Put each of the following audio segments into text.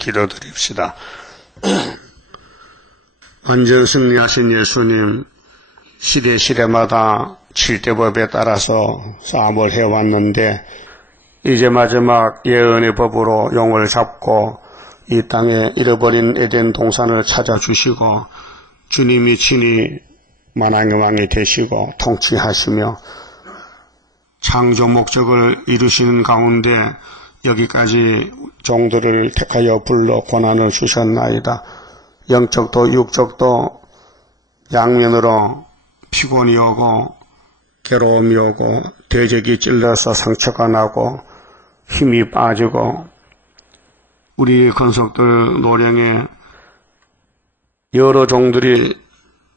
기도드립시다. 완전 승리하신 예수님, 시대마다 7대법에 따라서 싸움을 해왔는데 이제 마지막 예언의 법으로 용을 잡고 이 땅에 잃어버린 에덴 동산을 찾아주시고 주님이 친히 만왕의 왕이 되시고 통치하시며 창조 목적을 이루시는 가운데 여기까지 종들을 택하여 불러 고난을 주셨나이다. 영적도 육적도 양면으로 피곤이 오고 괴로움이 오고 대적이 찔러서 상처가 나고 힘이 빠지고 우리 건석들 노령에 여러 종들이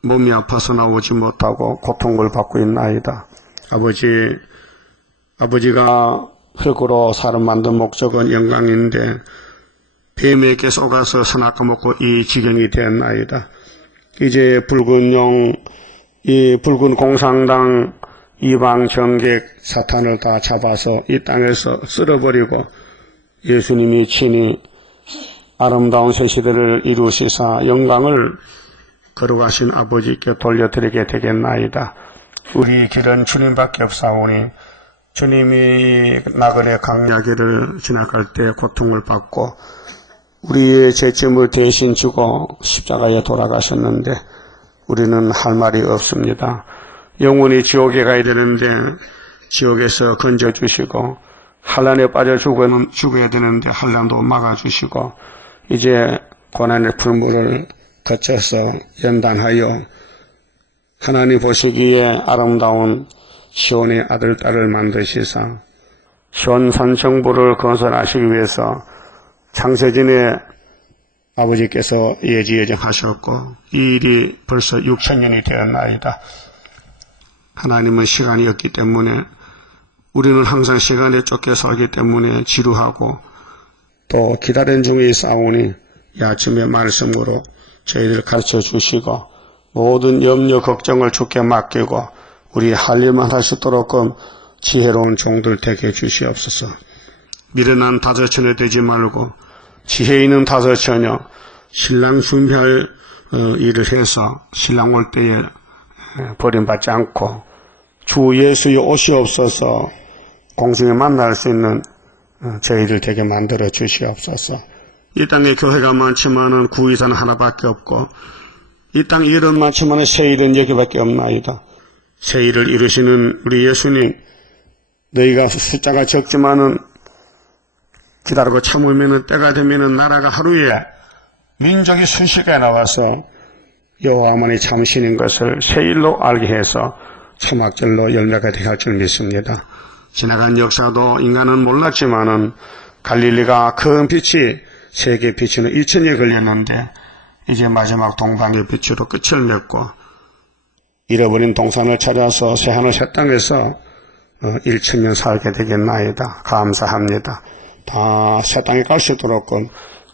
몸이 아파서 나오지 못하고 고통을 받고 있나이다. 아버지가 흙으로 사람 만든 목적은 영광인데 뱀에게 속아서 선악과 먹고 이 지경이 되었나이다. 이제 붉은 용, 이 붉은 공산당 이방 정객 사탄을 다 잡아서 이 땅에서 쓸어버리고 예수님이 친히 아름다운 새 시대를 이루시사 영광을 걸어가신 아버지께 돌려드리게 되겠나이다. 우리 길은 주님밖에 없사오니 주님이 나그네 강야기를 지나갈 때 고통을 받고 우리의 죄짐을 대신 지고 십자가에 돌아가셨는데 우리는 할 말이 없습니다. 영원히 지옥에 가야 되는데 지옥에서 건져주시고 환난에 빠져 죽어야 되는데 환난도 막아주시고 이제 고난의 풀물을 거쳐서 연단하여 하나님 보시기에 아름다운 시온의 아들, 딸을 만드시사 시온 산성부를 건설하시기 위해서 창세전에 아버지께서 예지예정하셨고 이 일이 벌써 6,000년이 되었나이다. 하나님은 시간이 없기 때문에 우리는 항상 시간에 쫓겨 살기 때문에 지루하고 또 기다린 중에 싸우니 이 아침에 말씀으로 저희들 가르쳐 주시고 모든 염려 걱정을 주께 맡기고 우리 할 일만 할 수 있도록 지혜로운 종들 되게 주시옵소서. 미련한 다섯처녀 되지 말고 지혜 있는 다섯처녀 신랑 준비할 일을 해서 신랑 올 때에 버림받지 않고 주 예수의 옷이 없어서 공중에 만날 수 있는 저희들 되게 만들어 주시옵소서. 이 땅에 교회가 많지만은 구의사는 하나밖에 없고 이 땅에 일은 많지만은 새 일은 여기밖에 없나이다. 새 일을 이루시는 우리 예수님, 너희가 숫자가 적지만은 기다리고 참으면은 때가 되면은 나라가 하루에 민족이 순식간에 나와서 여호와만이 참신인 것을 새 일로 알게 해서 초막절로 열매가 되게 할 줄 믿습니다. 지나간 역사도 인간은 몰랐지만은 갈릴리가 큰 빛이 세계 빛으로 2000년이 걸렸는데 이제 마지막 동방의 빛으로 끝을 맺고 잃어버린 동산을 찾아서 새하늘 새 땅에서 1000년 살게 되겠나이다. 감사합니다. 다 새 땅에 갈 수 있도록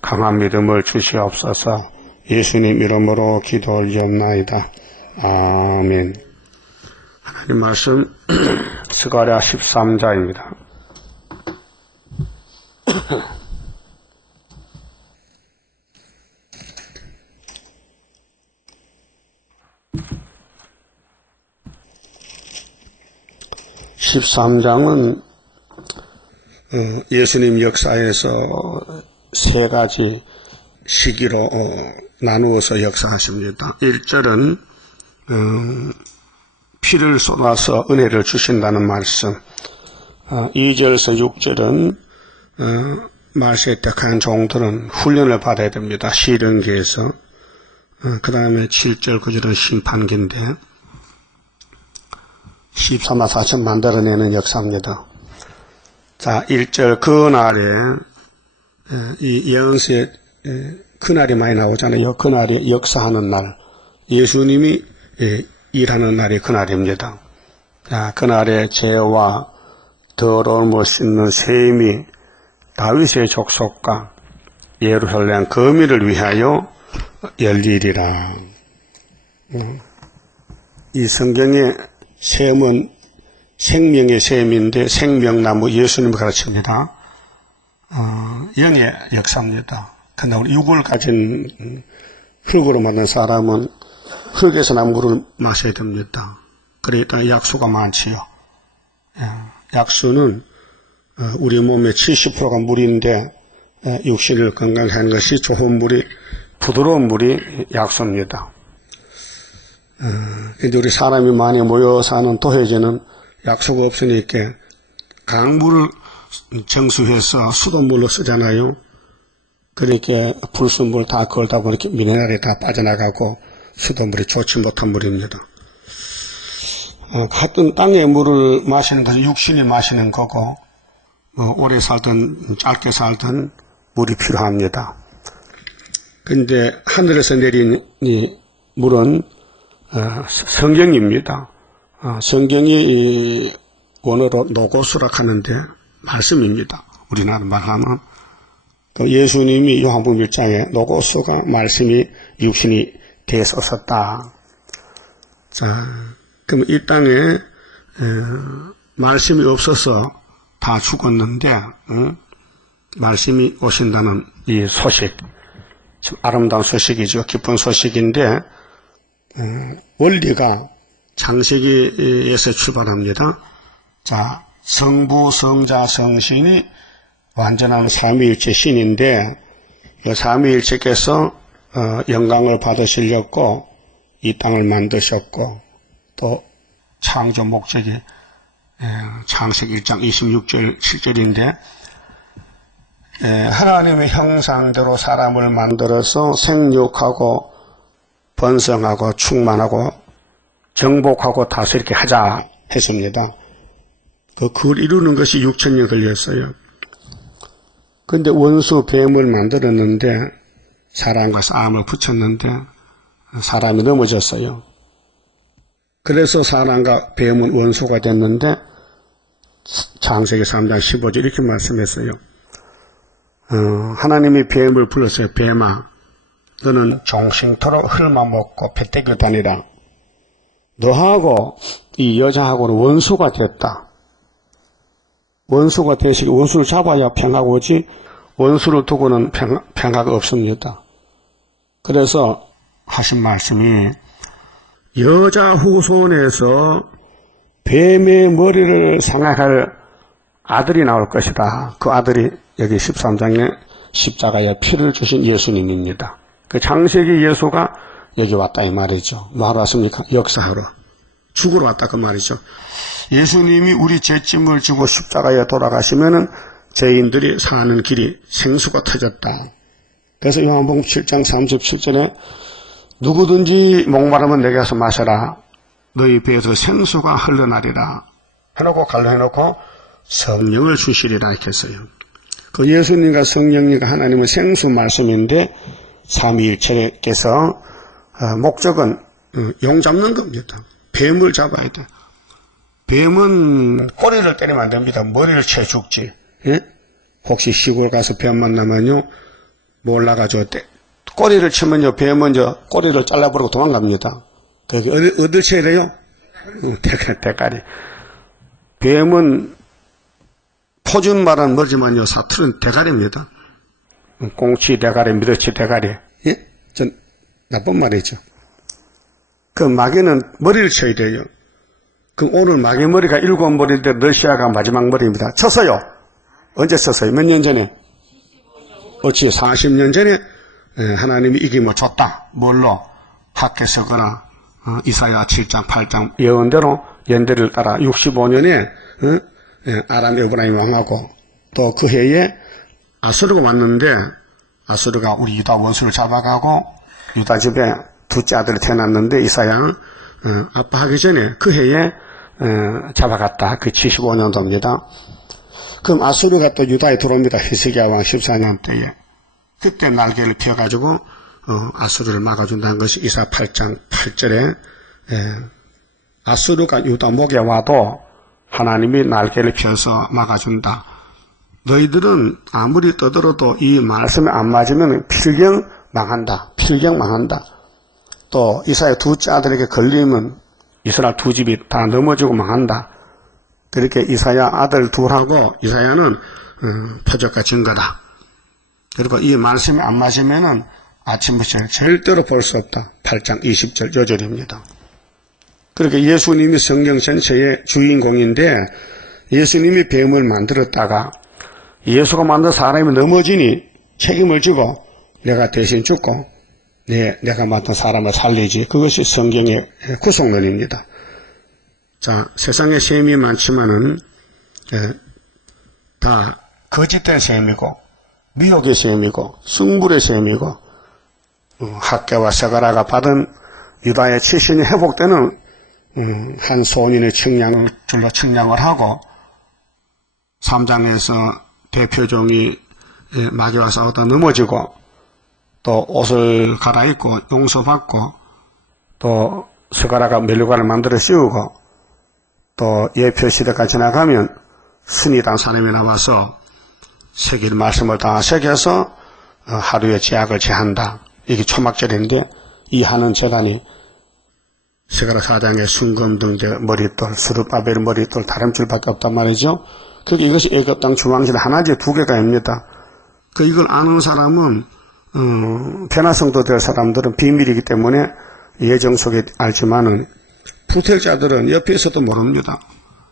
강한 믿음을 주시옵소서. 예수님 이름으로 기도 올리옵나이다. 아멘. 하나님 말씀 스가랴 13장입니다. (13장은) 예수님 역사에서 세 가지 시기로 나누어서 역사하십니다. 1절은 피를 쏟아서 은혜를 주신다는 말씀, 2절에서 6절은 말세에 택한 종들은 훈련을 받아야 됩니다. 시련기에서. 그 다음에 7절 9절은 심판기인데 14만 4천 만들어내는 역사입니다. 자, 1절 그날에 이 예언서에 그날이 많이 나오잖아요. 그날이 역사하는 날, 예수님이 일하는 날이 그날입니다. 자, 그날에 죄와 더러움을 씻는 셈이 다윗의 족속과 예루살렘 거미를 위하여 열리리라. 이 성경의 셈은 생명의 셈인데 생명나무 예수님을 가르칩니다. 영의 역사입니다. 그러나 우리 육을 가진 흙으로 만든 사람은 흙에서 난 물을 마셔야 됩니다. 그러니까 약수가 많지요. 약수는 우리 몸의 70%가 물인데 육신을 건강하게 하는 것이 좋은 물이, 부드러운 물이 약수입니다. 근데 우리 사람이 많이 모여 사는 도회지는 약수가 없으니까 강물을 정수해서 수돗물로 쓰잖아요. 그러니까 불순물 다 걸다 보니까 미네랄이 다 빠져나가고 수돗물이 좋지 못한 물입니다. 같은 땅의 물을 마시는 것은 육신이 마시는 거고, 오래 살든 짧게 살든 물이 필요합니다. 근데 하늘에서 내린 이 물은 성경입니다. 성경이 원어로 노고스라 하는데 말씀입니다. 우리나라 말하면 예수님이 요한복음 1장에 노고스가 말씀이 육신이 되어서 오셨다. 자, 그럼 이 땅에 말씀이 없어서 다 죽었는데 말씀이 오신다는 이 소식, 참 아름다운 소식이죠. 기쁜 소식인데 원리가 창세기에서 출발합니다. 자, 성부, 성자, 성신이 완전한 삼위일체 신인데 이 삼위일체께서 영광을 받으시려고 이 땅을 만드셨고 또 창조 목적이 창세기 1장 26절 7절인데 하나님의 형상대로 사람을 만들어서 생육하고 번성하고 충만하고 정복하고 다스리게 하자 했습니다. 그걸 이루는 것이 6천년 걸렸어요. 근데 원수 뱀을 만들었는데 사람과 싸움을 붙였는데 사람이 넘어졌어요. 그래서 사람과 뱀은 원수가 됐는데 창세기 3장 15절 이렇게 말씀했어요. 하나님이 뱀을 불렀어요. 뱀아, 너는 종신토록 흙만 먹고 배때기 다니라. 너하고 이 여자하고는 원수가 됐다. 원수가 되시기, 원수를 잡아야 평화가 오지 원수를 두고는 평화가 없습니다. 그래서 하신 말씀이 여자 후손에서 뱀의 머리를 상하할 아들이 나올 것이다. 그 아들이 여기 13장에 십자가에 피를 주신 예수님입니다. 그 창세기 예수가 여기 왔다 이 말이죠. 뭐하러 왔습니까? 역사하러. 죽으러 왔다 그 말이죠. 예수님이 우리 죄짐을 지고 십자가에 돌아가시면은 죄인들이 사는 길이 생수가 터졌다. 그래서 요한복음 7장 37절에 누구든지 목마르면 내게 와서 마셔라. 너희 배에서 생수가 흘러나리라. 해놓고 갈로 해놓고 성령을 주시리라 이렇게 했어요. 그 예수님과 성령님과 하나님은 생수 말씀인데 삼위일체께서 목적은 용 잡는 겁니다. 뱀을 잡아야 돼. 뱀은 꼬리를 때리면 안 됩니다. 머리를 채 죽지. 예? 혹시 시골 가서 뱀 만나면요 몰라가지고 꼬리를 치면요 뱀은 꼬리를 잘라버리고 도망갑니다. 그게 어딜 쳐야 돼요? 대가리. 뱀은 포준말은 멀지만요 사투리는 대가리입니다. 꽁치 대가리, 미러치 대가리. 예? 전 나쁜 말이죠. 그 마귀는 머리를 쳐야 돼요. 그럼 오늘 마귀 머리가 7머리인데 러시아가 마지막 머리입니다. 쳤어요. 언제 쳤어요? 몇 년 전에? 그렇지, 40년 전에 하나님이 이김을 줬다. 뭘로? 학개서거나 이사야 7장 8장 예언대로 연대를 따라 65년에 아람 에브라임 왕하고 또 그 해에 아수르가 왔는데 아수르가 우리 유다 원수를 잡아가고 유다 집에 둘째 아들이 태어났는데 이사야 아빠하기 전에 그 해에 잡아갔다. 그 75년도입니다. 그럼 아수르가 또 유다에 들어옵니다. 히스기야 왕 14년 때에. 그때 날개를 펴가지고 아수르를 막아준다는 것이 이사 8장 8절에 아수르가 유다 목에 와도 하나님이 날개를 펴서 막아준다. 너희들은 아무리 떠들어도 이 말씀에 안 맞으면 필경 망한다. 필경 망한다. 또 이사야 둘째 아들에게 걸리면 이스라엘 두 집이 다 넘어지고 망한다. 그렇게 이사야 아들 둘하고 이사야는 표적과 증거다. 그리고 이 말씀이 안 맞으면은 아침부터 절대로 볼 수 없다. 8장 20절 요절입니다. 그렇게 예수님이 성경 전체의 주인공인데 예수님이 뱀을 만들었다가 예수가 만든 사람이 넘어지니 책임을 지고 내가 대신 죽고 내가 만든 사람을 살리지. 그것이 성경의 구속론입니다. 자, 세상에 셈이 많지만은 다 거짓된 셈이고 미혹의 셈이고 승불의 셈이고 학개와 서가라가 받은 유다의 치신이 회복되는 한 소년의 줄로 측량을 하고 3장에서 대표종이 마귀와 싸우다 넘어지고 또 옷을 갈아입고 용서받고 또 서가라가 멜루관을 만들어 씌우고 또 예표시대가 지나가면 순이란 사람이 나와서 새길 말씀을 다 새겨서 하루에 제약을 제한다. 이게 초막절인데 이 하는 재단이 스가랴 4장의 순금등대 머릿돌, 스룹바벨 머릿돌, 다름줄밖에 없단 말이죠. 그게 이것이 애굽 땅 중앙실 하나지 두 개가 입니다. 이걸 아는 사람은 변화성도 될 사람들은 비밀이기 때문에 예정 속에 알지만은 부택자들은 옆에서도 모릅니다.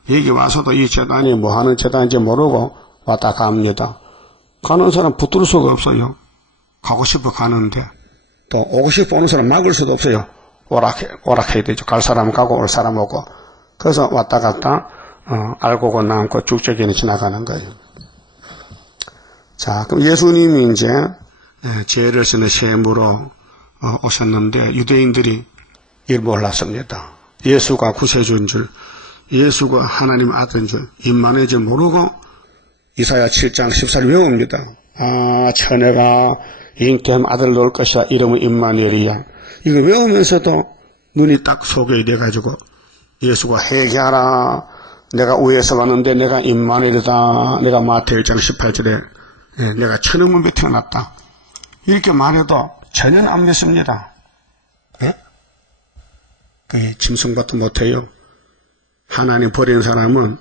여기 와서도 이 재단이 뭐 하는 재단인지 모르고 왔다 갑니다. 가는 사람 붙들 수가 없어요. 가고 싶어 가는데 또 오고 싶어 오는 사람 막을 수도 없어요. 오락해야 되죠. 갈 사람 가고 올 사람 오고. 그래서 왔다 갔다 알고고 남고 쭉적이니 지나가는 거예요. 자, 그럼 예수님이 이제 죄를 쓰는 셈으로 오셨는데 유대인들이 이걸 몰랐습니다. 예수가 구세주인 줄, 예수가 하나님 아들인 줄, 임마누엘 줄 모르고 이사야 7장 14절 외웁니다. 처녀가 잉태한 아들 낳을 것이야. 이름은 임마누엘이야. 이거 외우면서도 눈이 딱 소개이 돼가지고 예수가 회개하라. 내가 위에서 왔는데 내가 임마누엘이다. 내가 마태복음 1장 18절에 내가 천은문에 태어났다. 이렇게 말해도 전혀 안 믿습니다. 짐승밭도 못해요. 하나님 버린 사람은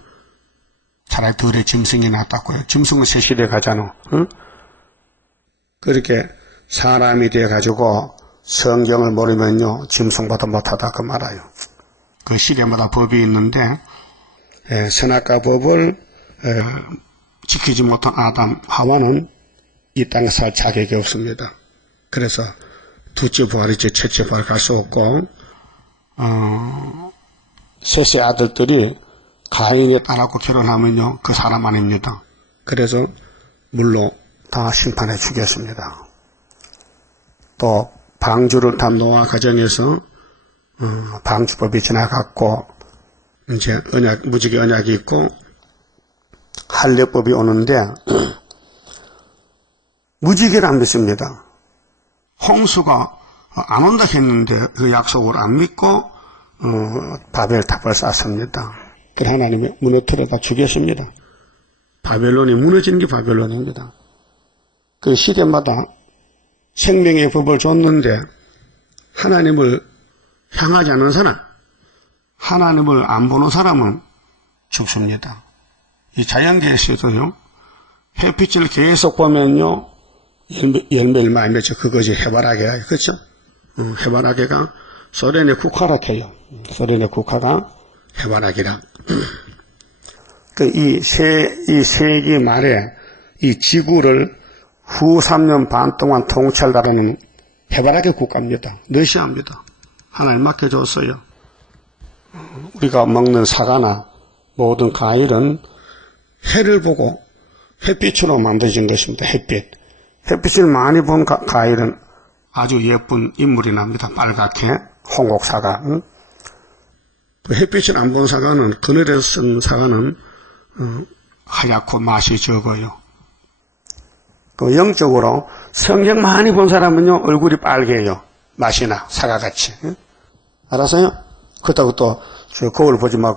차라리 덜에 짐승이 낫다고요. 짐승은 세시대 가잖아. 응? 그렇게 사람이 돼가지고 성경을 모르면요 짐승보다 못하다 그 말아요. 그 시대마다 법이 있는데 선악과 법을 지키지 못한 아담 하와는 이 땅에 살 자격이 없습니다. 그래서 둘째 부활이지 첫째 부활 갈 수 없고 셋째 아들들이 가인에 따라고 결혼하면요 그 사람 아닙니다. 그래서 물로 다 심판해 주겠습니다. 또 방주를 탄 노아 가정에서 방주법이 지나갔고 이제 무지개 언약이 있고 할례법이 오는데 무지개를 안 믿습니다. 홍수가 안 온다 했는데 그 약속을 안 믿고 바벨탑을 쌓습니다. 그래 하나님이 무너뜨려다 죽였습니다. 바벨론이 무너지는 게 바벨론입니다. 그 시대마다 생명의 법을 줬는데 하나님을 향하지 않는 사람, 하나님을 안 보는 사람은 죽습니다. 이 자연계에서도요, 햇빛을 계속 보면요, 열매를 많이 맺죠. 그것이 해바라기야. 그렇죠? 해바라기가 소련의 국화라해요. 소련의 국화가 해바라기라. 이 세기 말에 이 지구를 후 3년 반 동안 통치하려는 해바라기 국가입니다. 러시아입니다. 하나님 맡겨줬어요. 우리가 먹는 사과나 모든 과일은 해를 보고 햇빛으로 만들어진 것입니다. 햇빛을 많이 본 과일은 아주 예쁜 인물이 납니다. 빨갛게 홍옥사과. 그 햇빛을 안 본 사과는 그늘에 쓴 사과는 하얗고 맛이 적어요. 또 영적으로 성경 많이 본 사람은요 얼굴이 빨개요. 맛이나 사과같이. 알았어요? 그렇다고 또 거울 보지 마.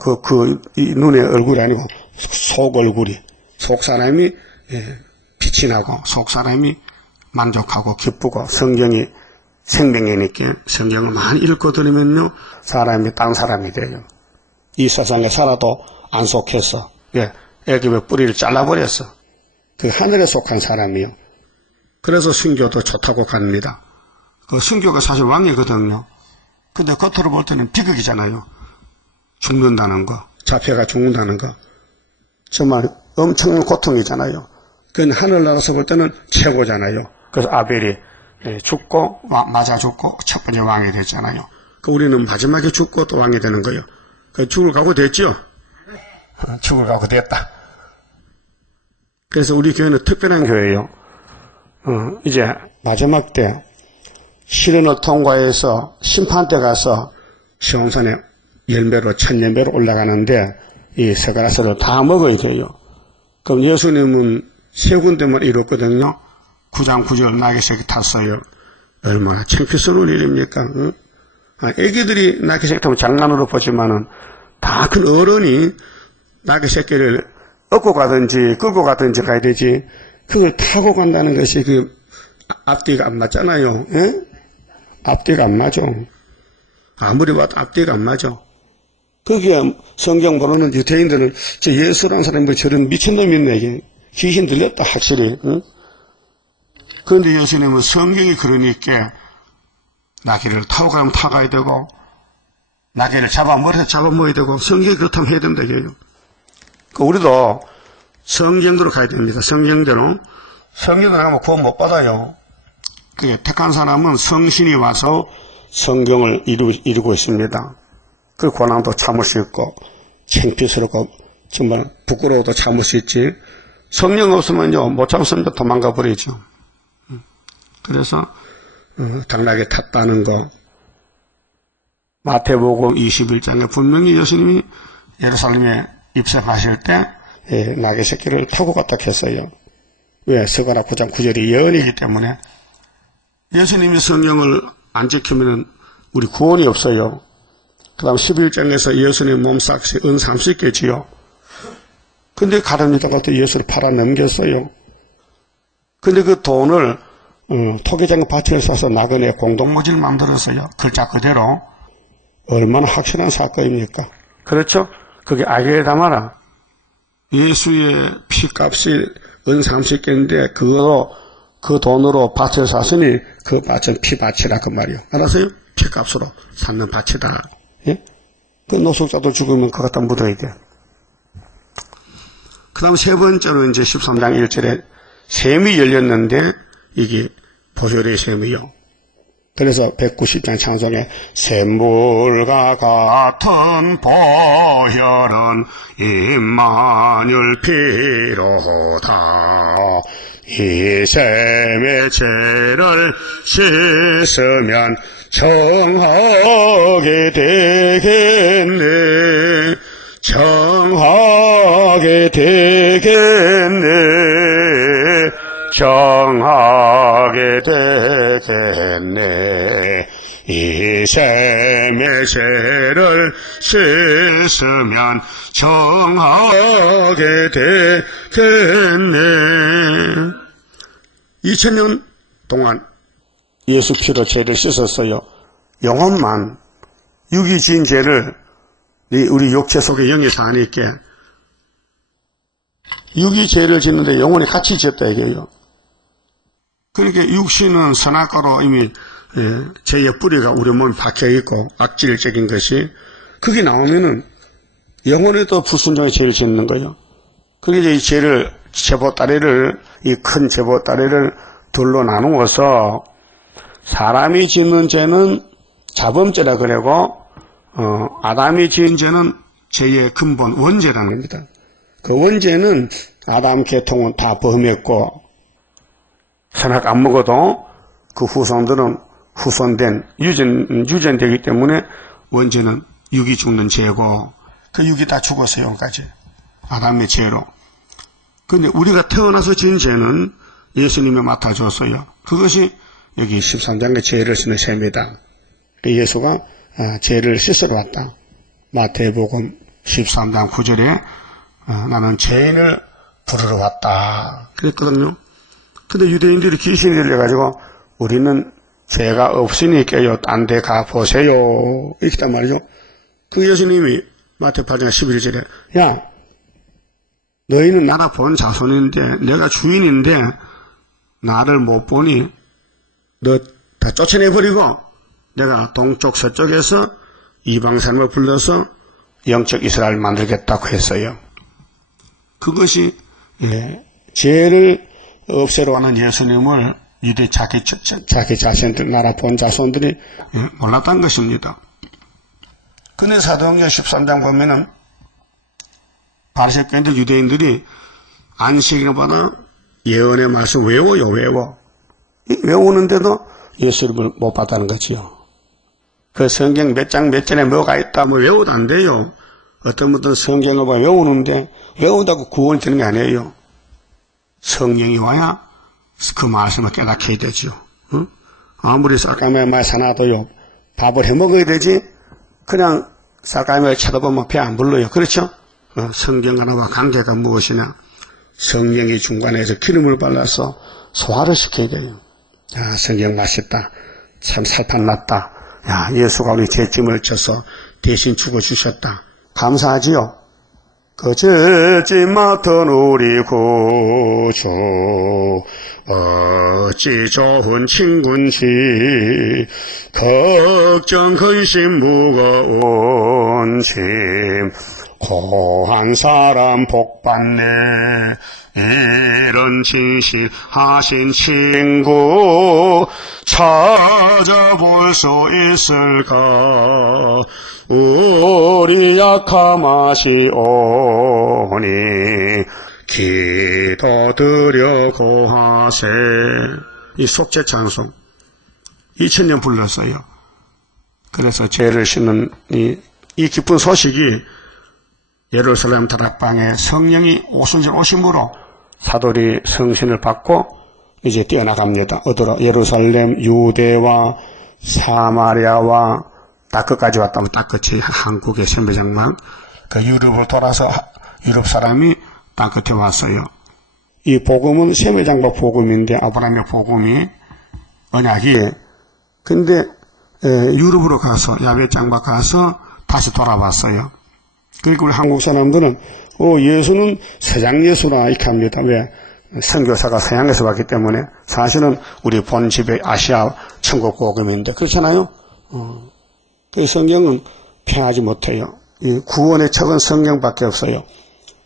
이 눈의 얼굴이 아니고 속 얼굴이. 속 사람이 빛이 나고 속 사람이 만족하고 기쁘고 성경이 생명이니까 성경을 많이 읽고 들으면요 사람이 딴 사람이 돼요. 이 세상에 살아도 안 속했어. 애굽의 뿌리를 잘라버렸어. 그 하늘에 속한 사람이요. 그래서 순교도 좋다고 갑니다. 그 순교가 사실 왕이거든요. 근데 겉으로 볼 때는 비극이잖아요. 죽는다는 거, 잡혀가 죽는다는 거. 정말 엄청난 고통이잖아요. 그건 하늘나라에서 볼 때는 최고잖아요. 그래서 아벨이 죽고 맞아 죽고 첫 번째 왕이 됐잖아요. 그 우리는 마지막에 죽고 또 왕이 되는 거예요. 그 죽을 각오 됐죠? 죽을 각오 됐다. 그래서 우리 교회는 특별한 교회예요. 이제 마지막 때 시련을 통과해서 심판 때 가서 시온산에 열매로 천열매로 올라가는데 이 서가라스를 다 먹어야 돼요. 그럼 예수님은 세 군데만 이뤘거든요. 9장 9절 낙의 새끼 탔어요. 얼마나 창피스러운 일입니까? 응? 애기들이 낙의 새끼 타면 장난으로 보지만은 다 큰 어른이 낙의 새끼를 업고 가든지 끌고 가든지 가야 되지. 그걸 타고 간다는 것이 그 앞뒤가 안 맞잖아요. 예? 앞뒤가 안 맞아. 아무리 봐도 앞뒤가 안 맞아. 거기에 성경 보는 유대인들은 저 예수라는 사람이 뭐 저런 미친놈이 있네. 이게 귀신 들렸다 확실히. 응? 그런데 예수님은 성경이 그러니까 나귀를 타고 가면 타가야 되고 나귀를 머리에서 잡아먹어야 되고 성경이 그렇다면 해야 된다 이게요. 우리도 성경대로 가야 됩니다. 성경대로. 성경대로 가면 구원 못 받아요. 그게 택한 사람은 성신이 와서 성경을 이루고 있습니다. 그 고난도 참을 수 있고 창피스럽고 정말 부끄러워도 참을 수 있지. 성령 없으면요 못 참으면 도망가 버리죠. 그래서 당나귀에 탔다는 거. 마태복음 21장에 분명히 예수님이 예루살렘에 입성하실 때 나귀 새끼를 타고 갔다 했어요. 왜? 서가라 9장 9절이 예언이기 때문에. 예수님이 성경을 안 지키면 우리 구원이 없어요. 그 다음 11장에서 예수님 몸삭시 은 30개지요. 근데 가룟유다가 또 예수를 팔아 넘겼어요. 근데 그 돈을 토기장 밭을 사서 나그네 공동모지를 만들었어요. 글자 그대로. 얼마나 확실한 사건입니까? 그렇죠? 그게 알게 담아라. 예수의 피값이 은 30개인데 그 돈으로 밭을 샀으니 그 밭은 피밭이라 그 말이요. 알았어요? 피값으로 샀는 밭이다. 예? 그 노숙자도 죽으면 그거 갖다 묻어야 돼. 그 다음 세 번째로 이제 13장 1절에 샘이 열렸는데 이게 보혈의 샘이요. 그래서 190장 찬송에 샘물과 같은 보혈은 임마누엘 피로다. 이 샘의 죄를 씻으면 정하게 되겠네. 정하게 되겠네. 정하게 되겠네. 이 샘의 죄를 씻으면 정하게 되겠네. 2000년 동안 예수 피로 죄를 씻었어요. 영혼만 육이 지은 죄를 우리 육체 속에 영이 사니까 육이 죄를 짓는데 영혼이 같이 지었다 이게요. 그러니까 육신은 선악과로 이미 죄의 뿌리가 우리 몸에 박혀있고 악질적인 것이 그게 나오면은 영혼에도 불순종의 죄를 짓는 거예요. 그게 이제 이 죄를 제보다리를 이 큰 제보다리를 둘로 나누어서 사람이 짓는 죄는 자범죄라 그러고 아담이 지은 죄는 죄의 근본 원죄라는 겁니다. 그 원죄는 아담 계통은 다 범했고 선악 안 먹어도 그 후손들은 후손된 유전되기 때문에 원죄는 육이 죽는 죄고 그 육이 다 죽었어요. 여기까지 아담의 죄로. 근데 우리가 태어나서 지은 죄는 예수님이 맡아줬어요. 그것이 여기 13장의 죄를 씻는 셈이다. 예수가 죄를 씻으러 왔다. 마태복음 13장 9절에 나는 죄인을 부르러 왔다 그랬거든요. 근데 유대인들이 귀신이 들려가지고 우리는 죄가 없으니까요. 딴 데 가보세요. 이렇게 단 말이죠. 그 예수님이 마태 8장 11절에 야 너희는 나라 본 자손인데 내가 주인인데 나를 못 보니 너 다 쫓아내버리고 내가 동쪽 서쪽에서 이방 사람을 불러서 영적 이스라엘 만들겠다고 했어요. 그것이 죄를 없애러 가는 예수님을 유대 자기 자신들 나라 본 자손들이 몰랐다는 것입니다. 근데 사도행전 13장 보면은 바리새인들 유대인들이 안식일마다 예언의 말씀 외워요. 외우는데도 예수님을 못 봤다는 거지요. 그 성경 몇 장 몇 절에 뭐가 있다 뭐 외워도 안 돼요. 어떤 분들은 성경을 외우는데 외운다고 구원이 되는 게 아니에요. 성령이 와야 그 말씀을 깨닫게 되죠. 응? 아무리 쌀가미에 많이 사놔도요. 밥을 해 먹어야 되지. 그냥 쌀가미를 쳐다보면 배 안 불러요. 그렇죠? 성경 하나와 관계가 무엇이냐. 성령이 중간에서 기름을 발라서 소화를 시켜야 돼요. 야, 성경 맛있다. 참 살판 났다. 야, 예수가 우리 죄짐을 져서 대신 죽어주셨다. 감사하지요? 그 죄짐 맡은 우리 구주 어찌 좋은 친군지 걱정 근심 무거운 짐 고한 사람 복받네 이런 진실하신 친구 찾아볼 수 있을까 우리 약함하시오니 기도드려 고하세. 이 속죄 찬송 2000년 불렀어요. 그래서 죄를 씻는 이 기쁜 소식이 예루살렘 다락방에 성령이 오심으로 사도리 성신을 받고 이제 뛰어나갑니다. 어디로? 예루살렘, 유대와 사마리아와 딱 끝까지 왔다면 딱 끝이 한국의 선배장만 그 유럽을 돌아서 유럽 사람이 딱 끝에 왔어요. 이 복음은 셈의장막 복음인데 아브라함의 복음이 언약이 근데 유럽으로 가서 야베 장막 가서 다시 돌아왔어요. 그리고 우리 한국 사람들은 예수는 서양 예수라 이렇게 합니다. 왜? 선교사가 서양에서 왔기 때문에 사실은 우리 본 집의 아시아 천국 복음인데 그렇잖아요. 그 성경은 폐하지 못해요. 이 구원의 책은 성경밖에 없어요.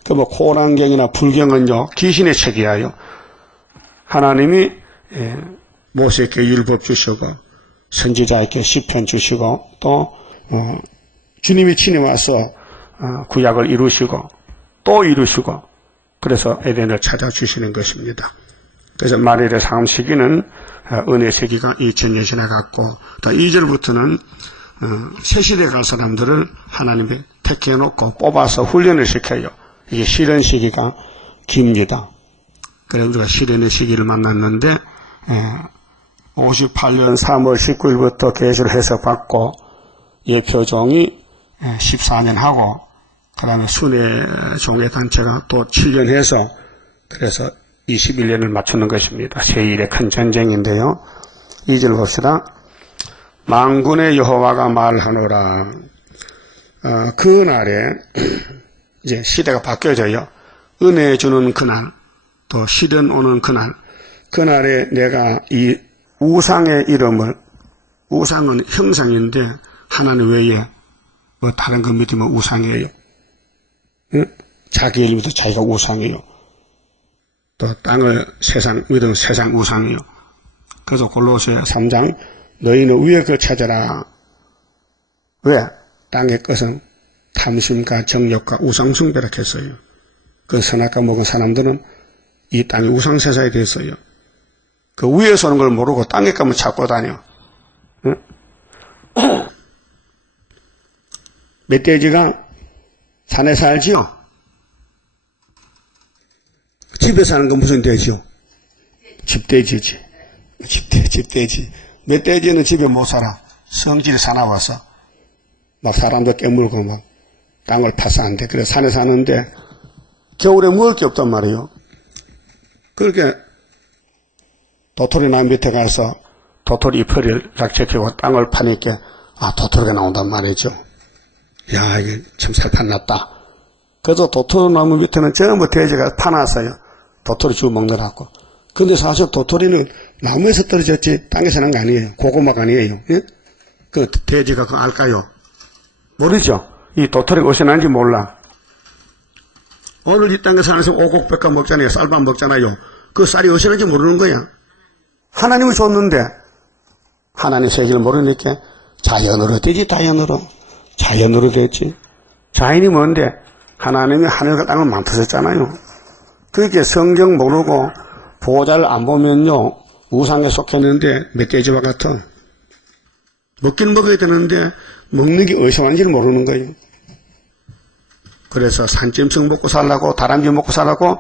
그 뭐 코란경이나 불경은요 귀신의 책이에요. 하나님이 모세에게 율법 주시고 선지자에게 시편 주시고 또 주님이 친히 와서 구약을 이루시고 또 이루시고 그래서 에덴을 찾아주시는 것입니다. 그래서 마리아의 삶 시기는 은혜 시기가 2000년 지나갔고 또 2절부터는 새 시대에 갈 사람들을 하나님이 택해놓고 뽑아서 훈련을 시켜요. 이게 실현 시기가 깁니다. 그래서 우리가 실현의 시기를 만났는데 58년 3월 19일부터 계시를 해석받고 예표종이 14년 하고 그 다음에 순회 종회단체가 또 7년 해서 그래서 21년을 맞추는 것입니다. 제1의 큰 전쟁인데요. 2절 봅시다. 만군의 여호와가 말하노라. 그날에 이제 시대가 바뀌어져요. 은혜 주는 그날 또 시련 오는 그날에 내가 이 우상의 이름을 우상은 형상인데 하나님 외에 뭐 다른 거 믿으면 우상이에요. 응? 자기 일 믿으면 자기가 우상이에요. 또 땅을 세상 믿으면 세상 우상이에요. 그래서 골로새 3장 너희는 위의 것 찾아라. 왜? 땅의 것은 탐심과 정욕과 우상 숭배라 했어요. 그 선악과 먹은 사람들은 이 땅의 우상 세상이 됐어요. 그 위에서 오는 걸 모르고 땅에 가면 찾고 다녀. 응? 멧돼지가 산에 살지요? 집에 사는 건 무슨 돼지요? 집돼지지. 집돼지. 멧돼지는 집에 못 살아. 성질이 사나워서. 막 사람도 깨물고 막 땅을 파서 안 돼. 그래서 산에 사는데 겨울에 먹을 게 없단 말이에요. 그렇게 도토리 나무 밑에 가서 도토리 잎을 락채키고 땅을 파니까 도토리가 나온단 말이죠. 야, 이게 참 살판났다. 그래서 도토리 나무 밑에는 전부 돼지가 파놨어요. 도토리 주워 먹느라고. 근데 사실 도토리는 나무에서 떨어졌지 땅에서 난 거 아니에요. 고구마가 아니에요. 예? 그 돼지가 그거 알까요? 모르죠? 이 도토리가 어디서 난지 몰라. 오늘 이 땅에 사면서 오곡백과 먹잖아요. 쌀밥 먹잖아요. 그 쌀이 어디서 난지 모르는 거야. 하나님을 줬는데 하나님 세계를 모르니까 자연으로 되지. 자연으로 됐지. 자연이 뭔데? 하나님이 하늘과 땅을 만드셨잖아요. 그렇게 성경 모르고 보호자를 안 보면요, 우상에 속했는데 멧돼지와 같아. 먹긴 먹어야 되는데 먹는 게 어디서 왔는지를 모르는 거예요. 그래서 산짐승 먹고 살라고, 다람쥐 먹고 살라고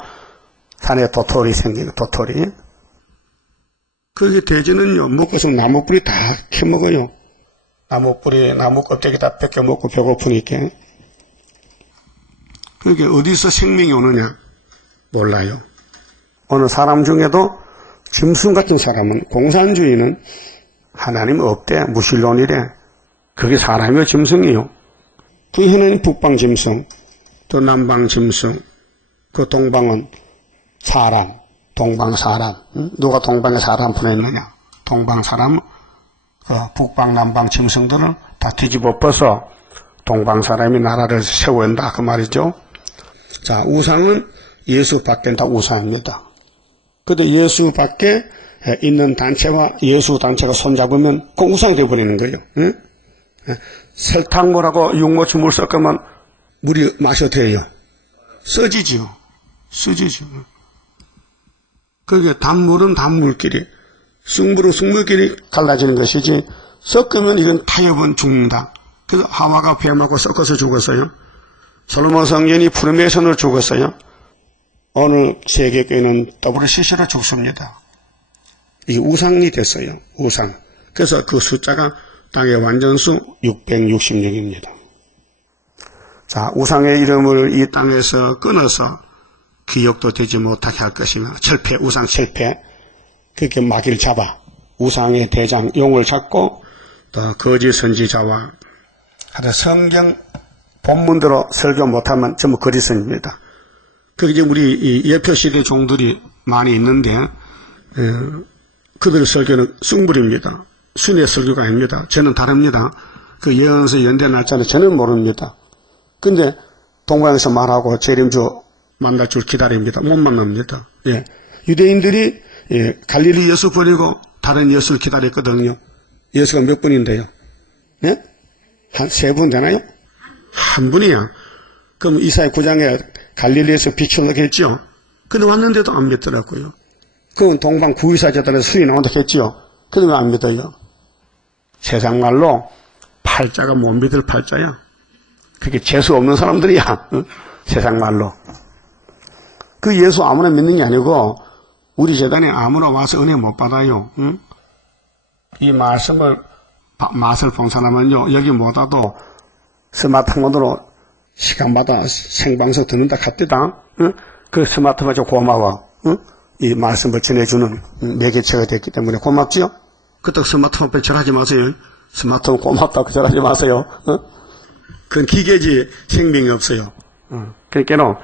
산에 도토리 생기고, 도토리. 그게 돼지는요, 먹고서 나무 뿌리 다 캐먹어요. 나무 뿌리, 나무 껍데기 다 벗겨 먹고 배고프니까. 그게 어디서 생명이 오느냐? 몰라요. 어느 사람 중에도 짐승 같은 사람은, 공산주의는 하나님 없대, 무신론이래. 그게 사람이요, 짐승이요. 그 해는 북방 짐승, 또 남방 짐승, 그 동방은 사람, 동방 사람. 누가 동방에 사람 보냈느냐? 동방 사람, 북방, 남방 짐승들을 다 뒤집어 엎어서 동방 사람이 나라를 세운다, 그 말이죠. 자, 우상은 예수 밖엔 다 우상입니다. 근데 예수 밖에 있는 단체와 예수 단체가 손잡으면 그 우상이 되어버리는 거예요. 응? 설탕물하고 육모치 물 섞으면 물이 마셔도 돼요. 써지죠. 그게 단물은 단물끼리, 쑥물은 쑥물끼리 갈라지는 것이지, 섞으면 이건 타협은 죽는다. 그래서 하와가 뱀하고 섞어서 죽었어요. 솔로몬 성전이 프로메이션으로 죽었어요. 오늘 세계교회는 WCC로 죽습니다. 이게 우상이 됐어요. 우상. 그래서 그 숫자가 땅의 완전수 666입니다. 자, 우상의 이름을 이 땅에서 끊어서 기억도 되지 못하게 할 것이며, 철폐, 우상 철폐. 그렇게 마귀를 잡아 우상의 대장 용을 잡고, 또 거짓 선지자와 하여튼 성경 본문대로 설교 못하면 전부 거짓 선입니다. 그게 이제 우리 이 예표시대 종들이 많이 있는데, 그들 설교는 쑥물입니다. 순의 설교가 아닙니다. 저는 다릅니다. 그 예언서 연대 날짜는 저는 모릅니다. 근데 동방에서 말하고 재림주 만날 줄 기다립니다. 못 만납니다. 예. 유대인들이 갈릴리 예수 버리고 다른 예수를 기다렸거든요. 예수가 몇 분인데요? 예? 한 3분 되나요? 한 분이야. 그럼 이사야 9장에 갈릴리에서 빛을 나게 했죠. 근데 왔는데도 안 믿더라고요. 그건 동방 구이사제단에서 수이 나온다 했지요. 근데 왜 안 믿어요? 세상 말로 팔자가 못 믿을 팔자야. 그게 재수 없는 사람들이야. 응? 세상 말로. 그 예수 아무나 믿는 게 아니고 우리 재단에 아무나 와서 은혜 못 받아요. 응? 이 말씀을 맛을 본 사람은요, 여기 못 와도 스마트폰으로 시간마다 생방송 듣는다 갔대다. 응? 그 스마트폰 좀 고마워. 응? 이 말씀을 전해주는 매개체가 됐기 때문에 고맙지요? 그렇다고 스마트폰 앞에 절하지 마세요. 스마트폰 고맙다고 절하지 마세요. 응? 그건 기계지 생명이 없어요. 그러니까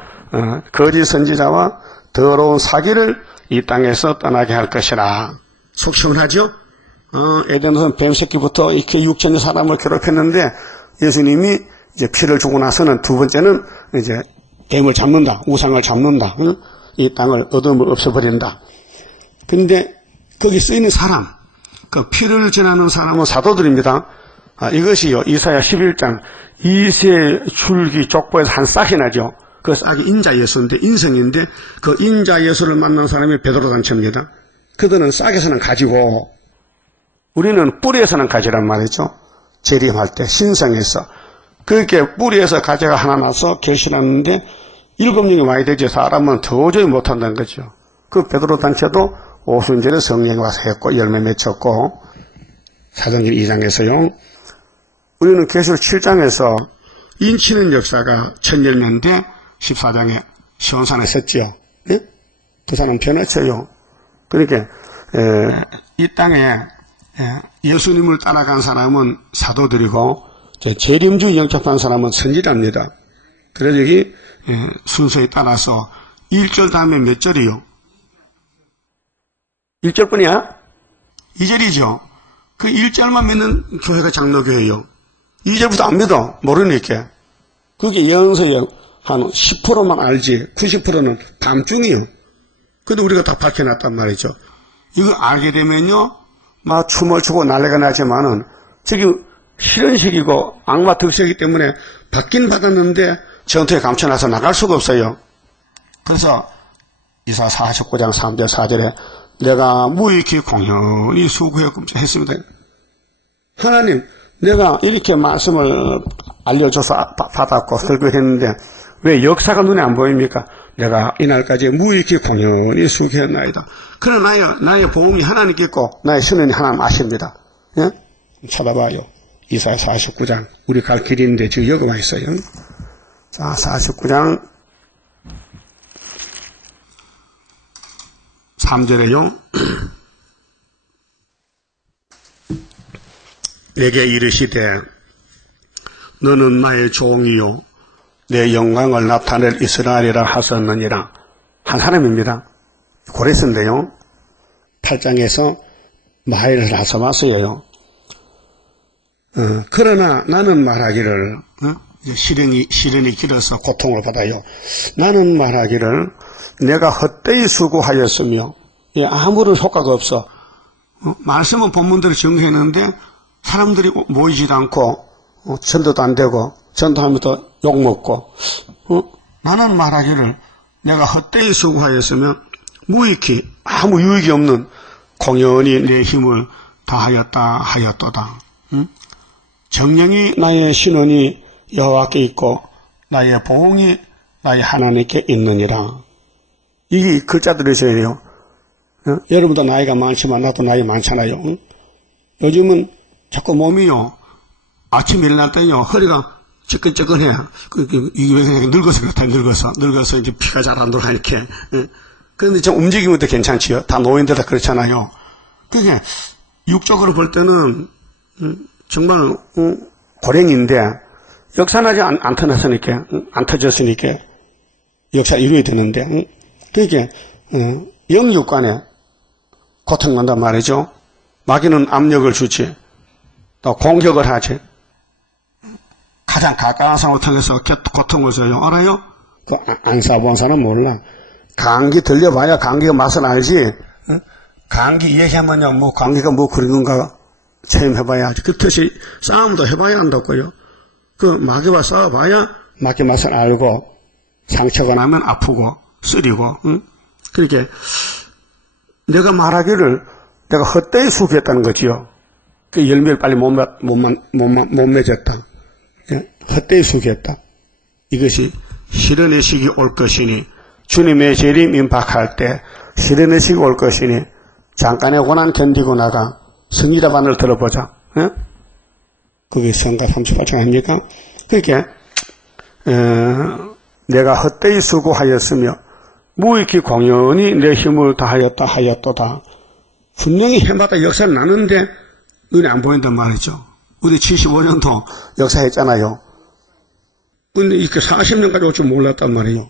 거짓 선지자와 더러운 사기를 이 땅에서 떠나게 할 것이라. 속 시원하죠? 에덴에서는 뱀새끼부터 이렇게 6천여 사람을 괴롭혔는데 예수님이 이제 피를 주고 나서는 두 번째는 이제 뱀을 잡는다. 우상을 잡는다. 응? 이 땅을 어둠을 없애버린다. 근데 거기 쓰이는 사람, 그 피를 전하는 사람은 사도들입니다. 이것이요, 이사야 11장, 이세 줄기 족보에서 한 싹이 나죠. 그 싹이 인자 예수인데, 인성인데, 그 인자 예수를 만난 사람이 베드로 단체입니다. 그들은 싹에서는 가지고, 우리는 뿌리에서는 가지란 말이죠. 재림할 때, 신성에서. 그렇게 뿌리에서 가지가 하나 나서 계시라는데, 7명이 와야 되지, 사람은 도저히 못한다는 거죠. 그 베드로 단체도 오순절에 성령이 와서 했고, 열매 맺혔고, 사도행전 2장에서요. 우리는 계시록 7장에서 인치는 역사가 천열년대 14장에 시온산에 섰지요. 예? 그 사람 변화쳐요. 그러니까 이 땅에 예수님을 따라간 사람은 사도들이고 재림주 영접한 사람은 선지자입니다. 그래서 여기 순서에 따라서 1절 다음에 몇 절이요? 1절뿐이야? 2절이죠. 그 1절만 믿는 교회가 장로교회예요. 2절부터 안 믿어. 모르니까. 그게 예언서에 한 10%만 알지 90%는 밤중이요. 근데 우리가 다 밝혀놨단 말이죠. 이거 알게 되면요, 막 춤을 추고 난리가 나지만은 저기 실현식이고 악마 득세이기 때문에 받긴 받았는데 전투에 감춰놔서 나갈 수가 없어요. 그래서 이사 49장 3절 4절에 내가 무익히 공연히 수고했습니다. 하나님, 내가 이렇게 말씀을 알려줘서 받았고 설교했는데 왜 역사가 눈에 안 보입니까? 내가 이날까지 무익히 공연히 수고했나이다. 그러나 나의 보험이 하나님께 있고 나의 신은이 하나님 아십니다. 예? 찾아봐요. 이사야 49장. 우리 갈 길인데 지금 여기만 있어요. 자, 49장 3절에요. 내게 이르시되 너는 나의 종이요 내 영광을 나타낼 이스라엘이라 하셨느니라. 한 사람입니다. 고레스인데요. 8장에서 마일을 나서 왔어요. 그러나 나는 말하기를 시련이 길어서 고통을 받아요. 나는 말하기를 내가 헛되이 수고하였으며 아무런 효과가 없어. 말씀은 본문대로 정했는데 사람들이 모이지도 않고 전도도 안 되고 전도하면서 욕먹고 나는 말하기를 내가 헛되이 수고하였으며 무익히 아무 유익이 없는 공연히 내 힘을 다하였다 하였도다. 정령이 나의 신원이 여호와께 있고 나의 보응이 나의 하나님께 있느니라. 이게 글자들이 있어야 돼요. 여러분도 나이가 많지만 나도 나이 많잖아요. 요즘은 자꾸 몸이요 아침에 일어날 때요 허리가 찌끈찌끈해. 이게 왜 늙어서 그렇다. 늙어서 이제 피가 잘 안 돌아가니까. 그런데 좀 움직이면 더 괜찮지요. 다 노인들 다 그렇잖아요. 그게 육적으로 볼 때는 정말 고령인데 역사나지 안 터졌으니까 안 터졌으니까 역사 이루어야 되는데 그게 영육간에 고통난단 말이죠. 마귀는 압력을 주지 또 공격을 하지. 가장 가까운 사람을 통해서 고통을 줘요. 알아요? 그 안 싸본 사람은 몰라. 감기 들려봐야 감기가 맛을 알지. 감기 얘기하면요, 뭐 감기가 뭐 그런 건가 체험해봐야 하지. 그 뜻이 싸움도 해봐야 한다고요. 그 마귀와 싸워봐야 마귀 맛을 알고 상처가 나면 아프고 쓰리고. 그렇게 내가 말하기를 내가 헛되이 수고했다는 거지요. 그 열매를 빨리 못 맺었다. 헛되이 수고했다. 이것이 시련의 시기 올 것이니 주님의 재림 임박할 때 시련의 시기 올 것이니 잠깐의 고난 견디고 나가 승리의 반을 들어보자. 그게 성가 38장 아닙니까? 그러니까 내가 헛되이 수고하였으며 무익히 공연히 내 힘을 다하였다 하였도다. 분명히 해마다 역사를 나는데 눈에 안 보인단 말이죠. 우리 75년도 역사했잖아요. 근데 이렇게 40년까지 올 줄 몰랐단 말이에요.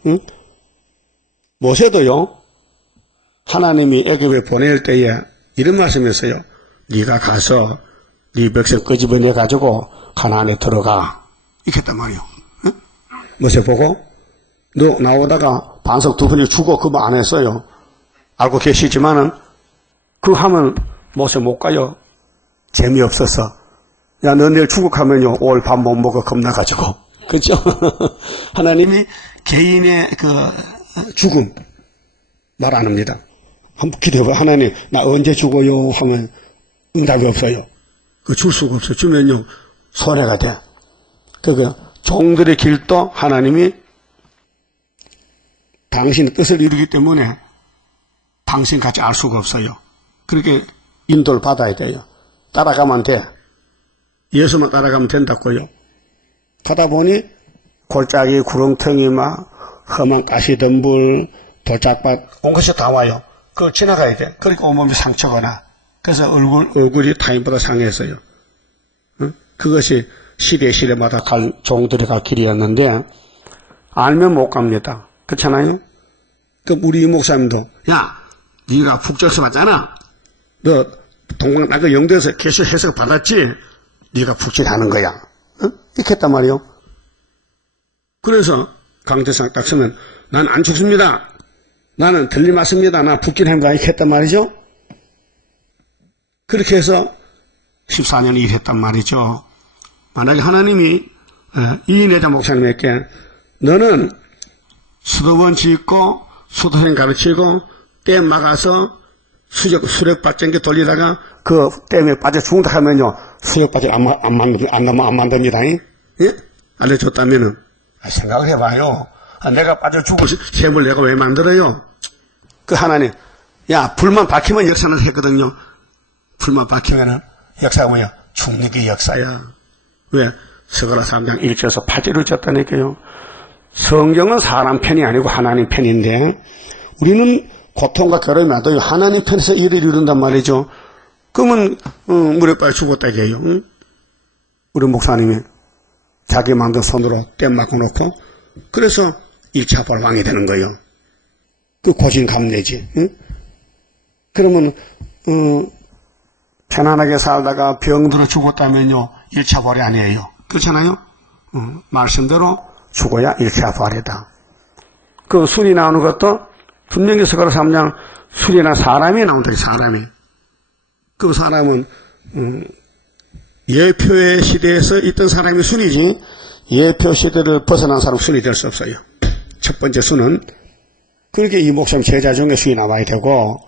모세도요, 하나님이 애굽에 보낼 때에 이런 말씀이었어요. 네가 가서 네 백성 끄집어내 가지고 가나안에 들어가. 이렇게 했단 말이에요. 모세 보고 너 나오다가 반석 두 번이 죽어 그 말 안 했어요. 알고 계시지만은 그 하면 모세 못 가요. 재미없어서. 야, 너 내일 출국하면요, 오늘 밥 못 먹어, 겁나가지고. 그죠? 하나님이 개인의 그, 죽음, 말 안 합니다. 한번 기대해봐. 하나님, 나 언제 죽어요? 하면 응답이 없어요. 그 줄 수가 없어요. 주면요, 손해가 돼. 그, 종들의 길도 하나님이 당신의 뜻을 이루기 때문에 당신같이 알 수가 없어요. 그렇게 인도를 받아야 돼요. 따라가면 돼. 예수만 따라가면 된다고요. 가다 보니 골짜기, 구렁텅이 막 험한 가시덤불, 돌짝밭 온 것이 다 와요. 그걸 지나가야 돼. 그러니까 온몸이 상처가 나. 그래서 얼굴이 타인보다 상했어요. 그것이 시대마다 갈 종들이 갈 길이었는데 알면 못 갑니다. 그렇잖아요? 그 우리 목사님도 야, 네가 북적에서 봤잖아. 너 동방나그 영도에서 계속 해석 받았지? 네가 북적하는 거야. 어? 이렇게 했단 말이요. 그래서 강태상 딱 서면 난 안 죽습니다. 나는 들림맞습니다. 나 북진합니다. 이렇게 했단 말이죠. 그렇게 해서 14년 일했단 말이죠. 만약에 하나님이 이인혜자 목사님에게 너는 수도원 짓고 수도원 가르치고 댐 막아서 수력발전기 돌리다가 그 댐에 빠져 죽는다 하면요 수력발전 안 만듭니다. 예? 알려줬다면은 생각을 해봐요. 내가 빠져 죽을 셈을 내가 왜 만들어요? 그 하나님 야 불만 밝히면 역사는 했거든요. 불만 밝히면은 역사가 뭐야? 죽는 게 역사야. 왜? 스가랴 3장 1절에서 8절을 졌다니까요. 성경은 사람 편이 아니고 하나님 편인데 우리는 고통과 괴로움이 와도 하나님 편에서 일을 이룬단 말이죠. 그러면 물에 빠져 죽었다 이게요. 응? 우리 목사님이 자기 만든 손으로 댐 막아놓고 그래서 1차 벌왕이 되는 거예요. 그 고진감래지. 응? 그러면 편안하게 살다가 병들어 죽었다면요 1차 벌이 아니에요. 그렇잖아요. 말씀대로 죽어야 1차 벌이다. 그 술이 나오는 것도 분명히 스가랴 3장 술이나 사람이 나온다. 사람이. 그 사람은 예표의 시대에서 있던 사람이 순이지 예표 시대를 벗어난 사람 순이 될 수 없어요. 첫 번째 순은 그렇게 이 목사님 제자 중에 순이 나와야 되고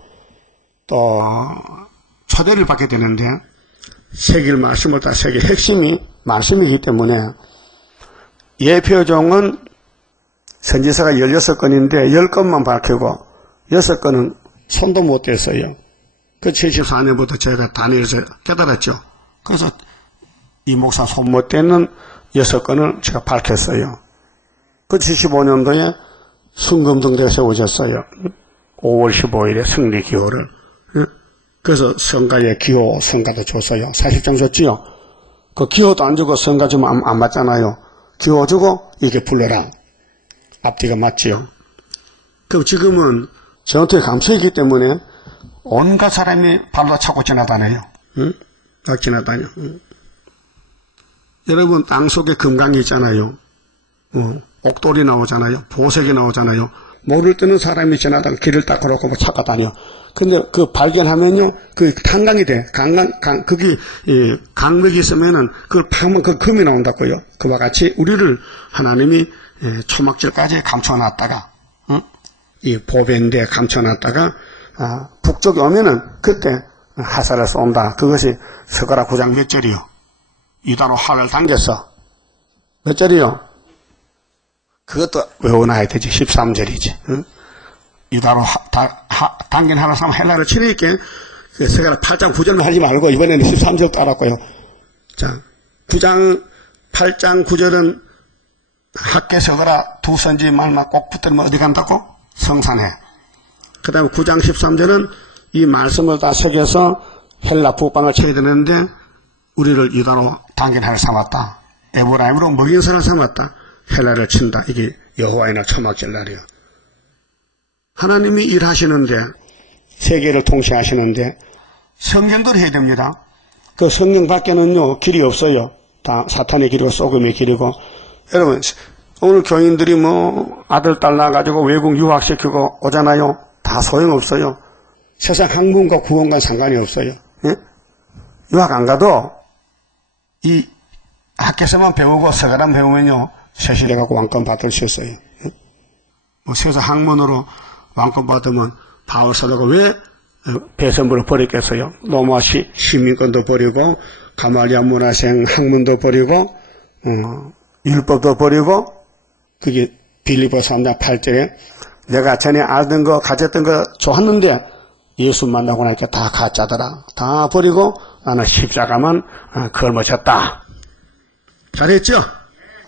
또 초대를 받게 되는데 새길 말씀을 다 새길 핵심이 말씀이기 때문에 예표종은 선지서가 16건인데 10건만 밝히고 6건은 손도 못 댔어요. 그 74년부터 제가 다니엘서 깨달았죠. 그래서 이 목사 손 못 대는 6건을 제가 밝혔어요. 그 75년도에 순금등대가 세워졌어요. 5월 15일에 승리 기호를. 그래서 성가에 기호 성가도 줬어요. 40장 줬지요. 그 기호도 안 주고 성가 주면 안 맞잖아요. 기호 주고 이렇게 불러라. 앞뒤가 맞지요. 그럼 지금은 전투에 감춰있기 때문에 온갖 사람이 발로 차고 지나다녀요. 응? 막 지나다녀. 응. 여러분 땅 속에 금강이 있잖아요. 옥돌이 나오잖아요. 보석이 나오잖아요. 모를 때는 사람이 지나다가 길을 딱 걸어놓고 뭐 찾아다녀. 근데 그 발견하면요, 그 탄강이 돼. 거기, 강맥이 있으면은 그걸 파면 그 금이 나온다고요. 그와 같이 우리를 하나님이 초막절까지 감춰놨다가, 이 보배인데 감춰놨다가, 북쪽에 오면은 그때 화살을 쏜다. 그것이 스가랴 9장 몇 절이요? 이다로 활을 당겨서. 몇 절이요? 그것도 외워놔야 되지. 13절이지. 응? 이다로 당긴 하나 삼 헬라를 치니까 그 스가랴 8장 9절만 하지 말고 이번에는 13절 따랐고요. 자, 8장 9절은 학계 스가랴 두 선지 말만 꼭 붙들면 어디 간다고? 성산에. 그 다음에 9장 13절은 이 말씀을 다 새겨서 헬라 북방을 쳐야 되는데 우리를 이다로 당긴 하나 삼았다. 에브라임으로 먹인 사람 삼았다. 헬라를 친다. 이게 여호와의 날 초막절 날이요. 하나님이 일하시는데 세계를 통치하시는데 성경대로 해야 됩니다. 그 성경 밖에는요 길이 없어요. 다 사탄의 길이고 소금의 길이고. 여러분 오늘 교인들이 뭐 아들 딸 낳아가지고 외국 유학시키고 오잖아요. 다 소용없어요. 세상 학문과 구원과 상관이 없어요. 예? 유학 안 가도 이 학교에서만 배우고 서가람 배우면요 세실해갖고 왕권 받을 수 있어요. 예? 뭐 세상 학문으로 왕권 받으면 바울 사도가 왜 배선부를 버렸겠어요? 로마 시민권도 버리고 가말리아 문화생 학문도 버리고 율법도 버리고 그게 빌립보서 3장 8절에 내가 전에 알던 거 가졌던 거 좋았는데 예수 만나고 나니까 다 가짜더라. 다 버리고 나는 십자가만 걸머졌다. 잘했죠?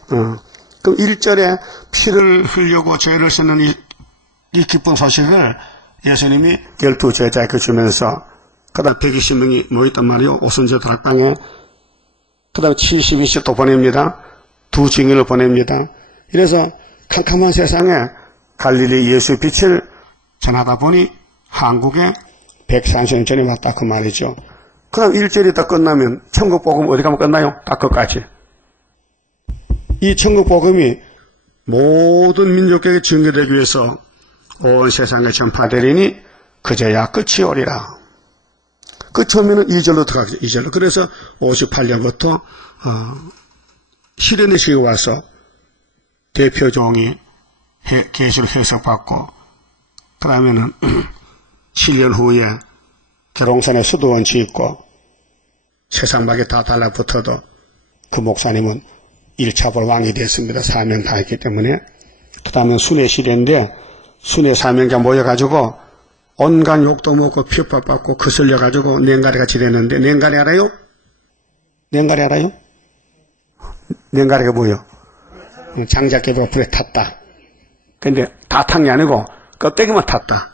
그럼 1절에 피를 흘리고 죄를 씻는 이 기쁜 소식을 예수님이 12제자에게 주면서 그 다음 120명이 모였단 말이요. 오순절 다락방에. 그 다음에 72시 또 보냅니다. 두 증인을 보냅니다. 이래서 캄캄한 세상에 갈릴리 예수의 빛을 전하다 보니 한국에 140년 전에 왔다 그 말이죠. 그 다음 1절이 다 끝나면 천국복음 어디 가면 끝나요? 딱 끝까지. 이 천국복음이 모든 민족에게 증거되기 위해서 온 세상에 전파되리니 그제야 끝이 오리라. 끝이 오면은 2절로 들어가죠. 2절로. 그래서 58년부터 실현의 시기가 와서 대표종이 계시로 해석받고 그 다음에는 7년 후에 계룡산에 수도원 짓고 세상밖에 다 달라붙어도 그 목사님은 1차벌 왕이 됐습니다. 사명 다 했기 때문에. 그 다음에 순회 시대인데 순회 사명자 모여가지고 온갖 욕도 먹고 핍박받고 거슬려가지고 냉가리 같이 됐는데 냉가리 알아요? 냉가리 알아요? 냉가리가 뭐예요? 장작개비가 불에 탔다. 근데 다 탄 게 아니고 껍데기만 탔다.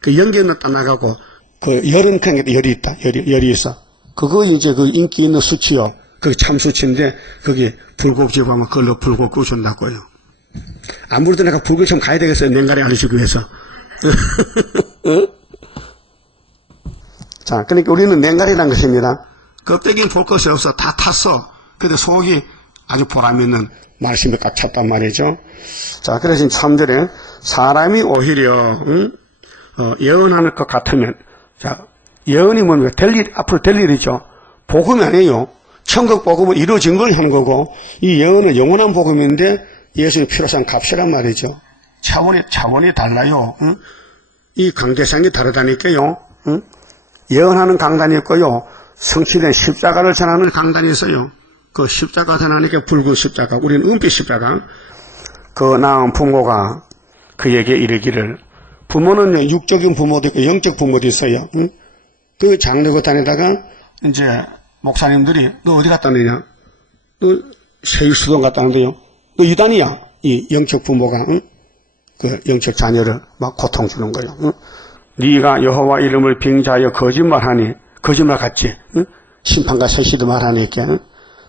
그 연기는 떠나가고 그 열은 그냥 열이 있다. 열이 있어. 그거 이제 그 인기 있는 수치요. 그게 참 수치인데 거기 불꽃집 하면 그걸로 불꽃 끄준다고요. 아무래도 내가 불꽃 좀 가야 되겠어요. 냉가리 알려주기 위해서. 자, 그러니까 우리는 냉가리라는 것입니다. 껍데기는 볼 것이 없어. 다 탔어. 근데 속이 아주 보람있는 말씀이 꽉 찼단 말이죠. 자, 그래서 3절에 사람이 오히려 예언하는 것 같으면, 자, 예언이 뭡니까? 앞으로 될 일이죠. 복음이 아니에요. 천국 복음은 이루어진 걸 하는 거고, 이 예언은 영원한 복음인데 예수의 피로 산 값이란 말이죠. 차원이 달라요. 이 강대상이 다르다니까요. 예언하는 강단이 있고요. 성취된 십자가를 전하는 강단이 있어요. 그 십자가 전하니까 붉은 십자가, 우리는 은빛 십자가. 그 낳은 부모가 그에게 이르기를, 부모는 육적인 부모도 있고 영적 부모도 있어요. 그 장로교 다니다가 이제 목사님들이 너 어디 갔다 왔느냐? 너 세일수동 갔다 왔는데요. 너 이단이야. 이 영적 부모가 그 영적 자녀를 막 고통 주는 거예요. 네가 여호와 이름을 빙자하여 거짓말하니 거짓말 같지. 심판과 세시도 말하니까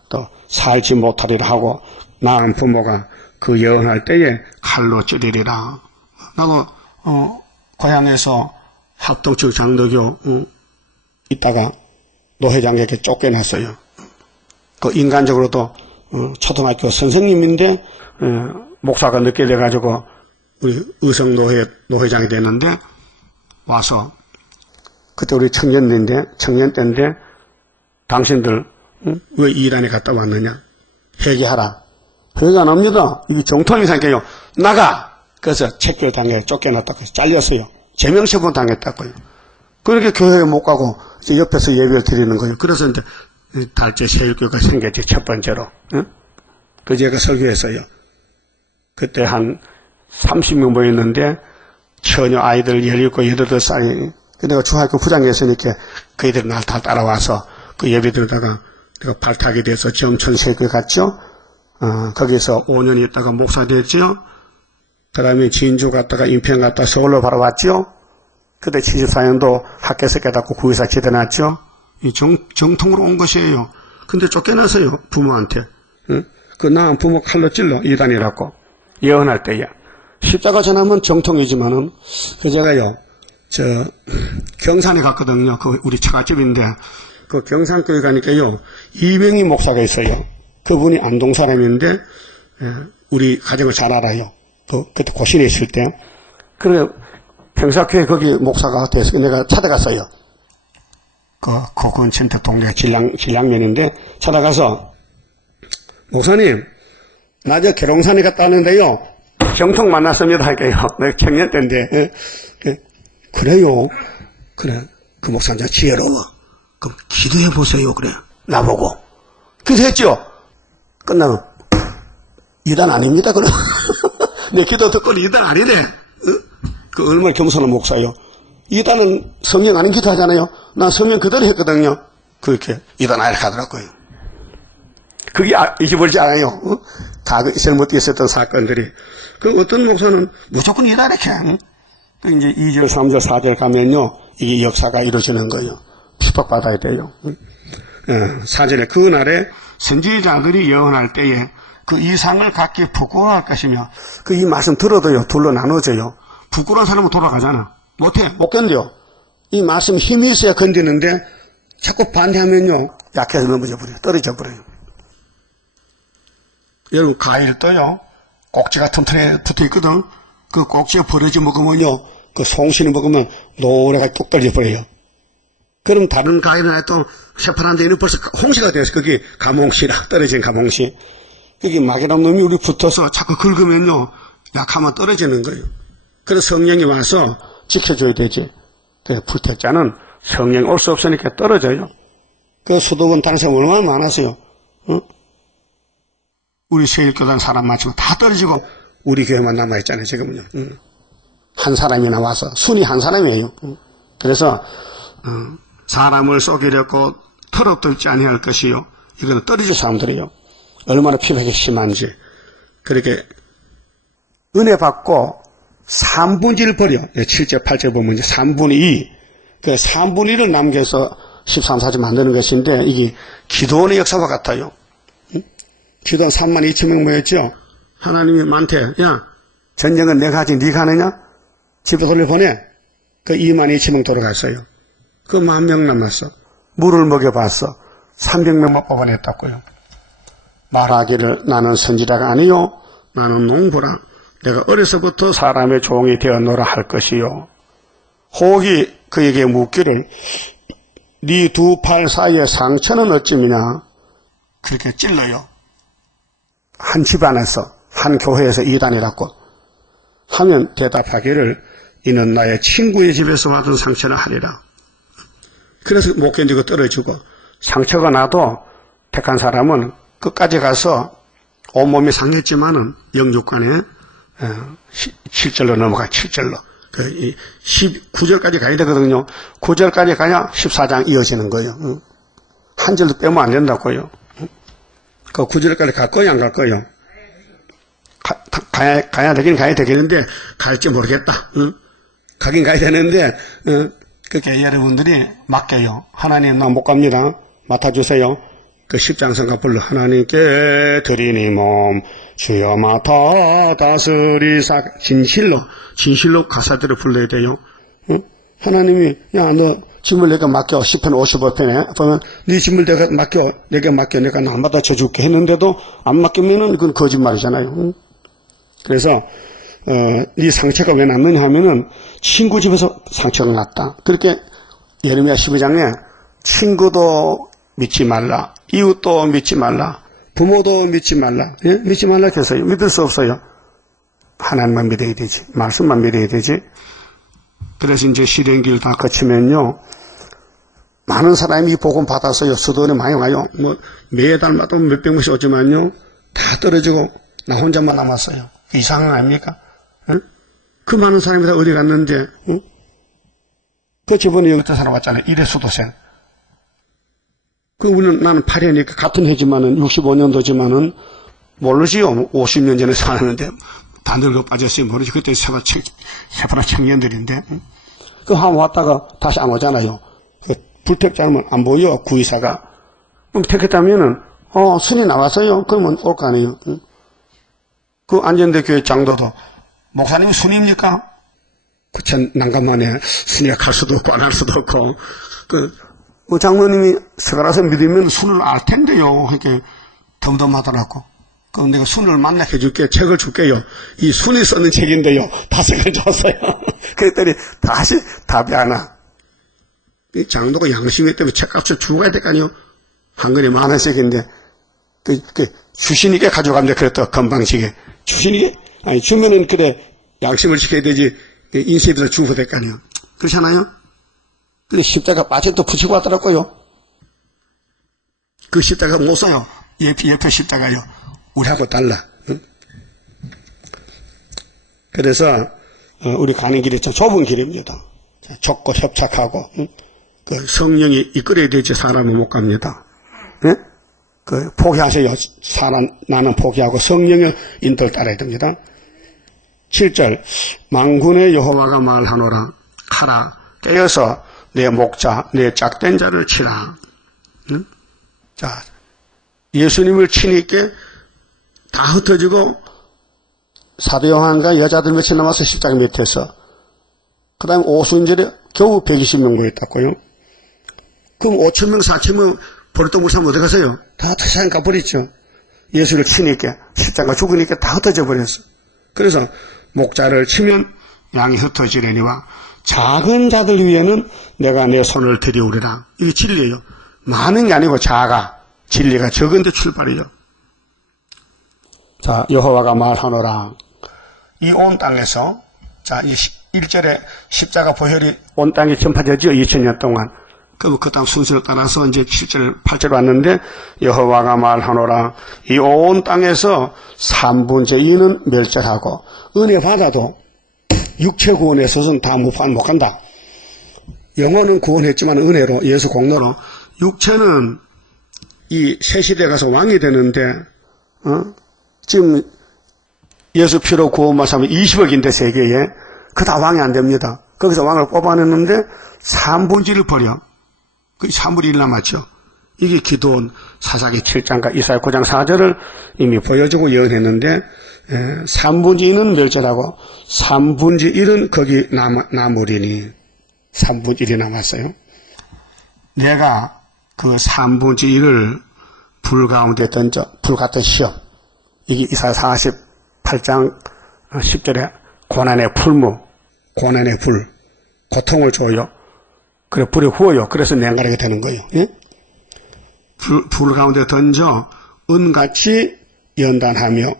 또 살지 못하리라 하고 낳은 부모가 그 예언할 때에 칼로 찌르리라. 나도 고향에서 합동측 장로교 있다가 노회장에게 쫓겨났어요. 그 인간적으로도 초등학교 선생님인데 목사가 늦게 돼가지고 우리 의성노회장이 됐는데 와서 그때 우리 청년 때인데 당신들 왜 이란에 갔다 왔느냐? 회개하라. 회개 안 합니다. 이게 정통이 생겨요. 나가! 그래서 책교를 당해 쫓겨났다고 잘렸어요. 제명처분 당했다고요. 그렇게 교회에 못 가고 이제 옆에서 예배를 드리는 거예요. 그래서 이제 달제 세일교가 생겼지, 첫 번째로. 그 제가 설교했어요. 그때 한 30명 모였는데 처녀 아이들 17, 18살이 내가 중학교 부장이었으니까 그 애들이 날 다 따라와서 그 예배 드리다가 내가 발탁이 돼서 점천세교에 갔죠. 거기서 5년 있다가 목사 됐죠. 그 다음에 진주 갔다가 인평 갔다가 서울로 바로 왔죠. 그때 74년도 학교에서 깨닫고 구의사 지대놨죠. 이 정통으로 온 것이에요. 근데 쫓겨나서요, 부모한테. 그 낳은 부모 칼로 찔러, 이단이라고. 예언할 때야. 십자가 전하면 정통이지만은, 그 제가요, 경산에 갔거든요. 그 우리 처갓집인데, 그 경산교회 가니까요, 이명희 목사가 있어요. 그분이 안동 사람인데, 우리 가정을 잘 알아요. 그때 고신에 있을 때. 그래, 평사교회 거기 목사가 돼서 내가 찾아갔어요. 그 근처인데 동네가 진량면인데 찾아가서 목사님 나 저 계룡산에 갔다 왔는데요. 정통 만났습니다 할게요. 내가 청년 때인데 그래요. 그래 그 목사님 지혜로워. 그럼 기도해 보세요. 그래 나보고 기도했죠. 끝나면 이단 아닙니다. 그래 내 기도 듣고 이단 아니래. 그 얼마나 겸손한 목사요. 이단은 성령 아닌 기도 하잖아요. 난 성령 그대로 했거든요. 그렇게 이단 아니라 하더라고요. 그게 잊어버리지 않아요. 다 그 잘못 있었던 사건들이. 그 어떤 목사는 무조건 이단 이렇게. 그 이제 2절, 3절, 4절 가면요. 이게 역사가 이루어지는 거예요. 핍박받아야 돼요. 4절에 그 날에 선지자들이 예언할 때에 그 이상을 갖기 부끄러워할 것이며 그 이 말씀 들어도요. 둘로 나눠져요. 부끄러운 사람은 돌아가잖아. 못 견뎌요. 이 말씀 힘이 있어야 견디는데 자꾸 반대하면요, 약해서 넘어져 버려요. 떨어져 버려요. 여러분, 과일도요, 꼭지가 틈틈이 붙어 있거든. 그 꼭지에 버려져 먹으면요, 그 송신을 먹으면 노래가 뚝 떨어져 버려요. 그럼 다른 과일은 또 새파란 데는 벌써 홍시가 돼서 거기 감홍시라, 떨어진 감홍시. 거기 막이란 놈이 우리 붙어서 자꾸 긁으면요, 약하면 떨어지는 거예요. 그래서 성령이 와서 지켜줘야 되지. 불태자는 성령이 올 수 없으니까 떨어져요. 그 수도원 다른 사람 얼마나 많았어요. 우리 세일교단 사람 마치고 다 떨어지고 우리 교회만 남아있잖아요, 지금은요. 한 사람이나 와서, 순위 한 사람이에요. 그래서, 사람을 속이려고 털어떨지 아니할 것이요. 이거는 떨어질 사람들이에요. 얼마나 피박이 심한지. 그렇게, 은혜 받고 3분의 1 버려. 7절, 8절 보면 이제 3분의 2. 그 3분의 1을 남겨서 13, 4절 만드는 것인데, 이게 기도원의 역사와 같아요. 기도원 3만 2천 명 모였죠? 하나님이 많대. 야, 전쟁은 내가 하지, 네가 하느냐? 집에 돌려보내. 그 2만 2천 명 돌아갔어요. 그 10,000명 남았어. 물을 먹여봤어. 300명 못 뽑아냈다고요. 말하기를 나는 선지자가 아니요. 나는 농부라. 내가 어려서부터 사람의 종이 되었노라 할 것이요. 혹이 그에게 묻기를 네 두 팔 사이의 상처는 어찌미냐? 그렇게 찔러요. 한 집안에서, 한 교회에서 이단이라고 하면 대답하기를 이는 나의 친구의 집에서 받은 상처를 하리라. 그래서 못 견디고 떨어지고, 상처가 나도 택한 사람은 끝까지 가서 온몸이 상했지만은 영육간에 7절로 넘어가. 7절로 19절까지 가야 되거든요. 9절까지 가야 14장 이어지는 거예요. 한 절도 빼면 안 된다고요. 그 9절까지 갈 거예요, 안 갈 거예요? 가야 되긴 가야 되겠는데 갈지 모르겠다. 가긴 가야 되는데 그렇게 여러분들이 맡겨요. 하나님 나 못 갑니다. 맡아주세요. 그 십장성가 불러 하나님께 드리니 몸 주여 맡아 다스리사. 진실로 가사들을 불러야 돼요. 하나님이 야 너 짐을 내가 맡겨. 10편 55편에 보면 네 짐을 내가 맡겨 내가 남마다 져줄게 했는데도 안 맡기면은 그건 거짓말이잖아요. 그래서 네 상처가 왜 났느냐 하면은 친구 집에서 상처가 났다. 그렇게 예레미야 12장에 친구도 믿지 말라, 이웃도 믿지 말라, 부모도 믿지 말라. 예? 믿지 말라 했어요. 믿을 수 없어요. 하나님만 믿어야 되지. 말씀만 믿어야 되지. 그래서 이제 실행길 다 거치면요, 많은 사람이 복음 받아서요, 수도원에 많이 와요. 뭐 매달마다 몇백 명씩 오지만요, 다 떨어지고 나 혼자만 남았어요. 이상한 거 아닙니까? 그 많은 사람이 다 어디 갔는데, 그 저번에 여기 사람 왔잖아요. 일회 수도생. 나는 8회니까 같은 해지만은 65년도지만은 모르지요. 50년 전에 사는데 다 늙어 빠졌어요. 모르지. 그때 새파란 청년들인데. 그 한번 왔다가 다시 안 오잖아요. 그 불택자면 안 보여. 구의사가. 그럼 택했다면은 순이 나왔어요. 그러면 올 거 아니에요. 그 안전대 교회 장도도 목사님이 순입니까? 그 참 난감하네. 순이가 갈 수도 없고 안 할 수도 없고. 그 장로님이 서가라서 믿으면 순을 알 텐데요. 이렇게 덤덤하더라고. 그럼 내가 순을 만나 해줄게. 책을 줄게요. 이 순이 쓰는 책인데요. 5권 줬어요. 그랬더니 다시 답이 안 와. 이 장로가 양심이 때문에 책값을 주고 가야 될 거 아니요. 한 권에 10,000원씩인데 주신이게 가져가면 돼. 그랬더 건방지게. 주신이게? 아니 주면은 그래 양심을 지켜야 되지. 인쇄비를 주고 될 거 아니요. 그렇잖아요. 근데 십자가 빠져 또 붙이고 왔더라고요. 그 십자가 못 써요. 옆에 십자가요. 우리하고 달라. 응? 그래서 우리 가는 길이 좀 좁은 길입니다. 좁고 협착하고 그 성령이 이끌어야 되지 사람은 못 갑니다. 응? 그 포기하세요. 나는 포기하고 성령의 인도를 따라야 됩니다. 7절 만군의 여호와가 말하노라 하라 깨어서 내 목자 내 짝된 자를 치라. 응? 자, 예수님을 치니까 다 흩어지고 사도 요한과 여자들 며칠 남아서 십자가 밑에서 그 다음에 오순절에 겨우 120명 모였다고요. 그럼 5,000명, 4,000명 버릇도 못하면 어디 가세요? 다 태산 가버렸죠. 예수를 치니까, 십자가 죽으니까 다 흩어져 버렸어. 그래서 목자를 치면 양이 흩어지려니와 작은 자들 위에는 내가 내 손을 들이우리라. 이게 진리예요. 많은 게 아니고 작아. 진리가 적은데 출발이죠. 자, 여호와가 말하노라. 이 온 땅에서, 자, 이 1절에 십자가 보혈이 온 땅에 전파되죠. 2000년 동안. 그럼 그 다음 순서를 따라서 이제 7절, 8절 왔는데, 여호와가 말하노라. 이 온 땅에서 3분의 2는 멸절하고, 은혜 받아도 육체 구원에 있어서는 다 못 간다. 영혼은 구원했지만 은혜로, 예수 공로로, 육체는 이 새 시대에 가서 왕이 되는데, 지금 예수 피로 구원만 사면 20억인데 세계에, 그 다 왕이 안 됩니다. 거기서 왕을 뽑아냈는데 3분의 1을 버려. 그 3분의 1 남았죠. 이게 기도원 사사기 7장과 이사야 9장 4절을 이미 보여주고 예언했는데 3분의 2는 멸절하고 3분의 1은 거기 남으리니 3분의 1이 남았어요. 내가 그 3분의 1을 불 가운데 던져 불 같은 시험. 이게 이사야 48장 10절에 고난의 풀무, 고난의 불, 고통을 줘요. 그래 불에 구워요. 그래서 냉가리가 되는 거예요. 예? 불 가운데 던져 은같이 연단하며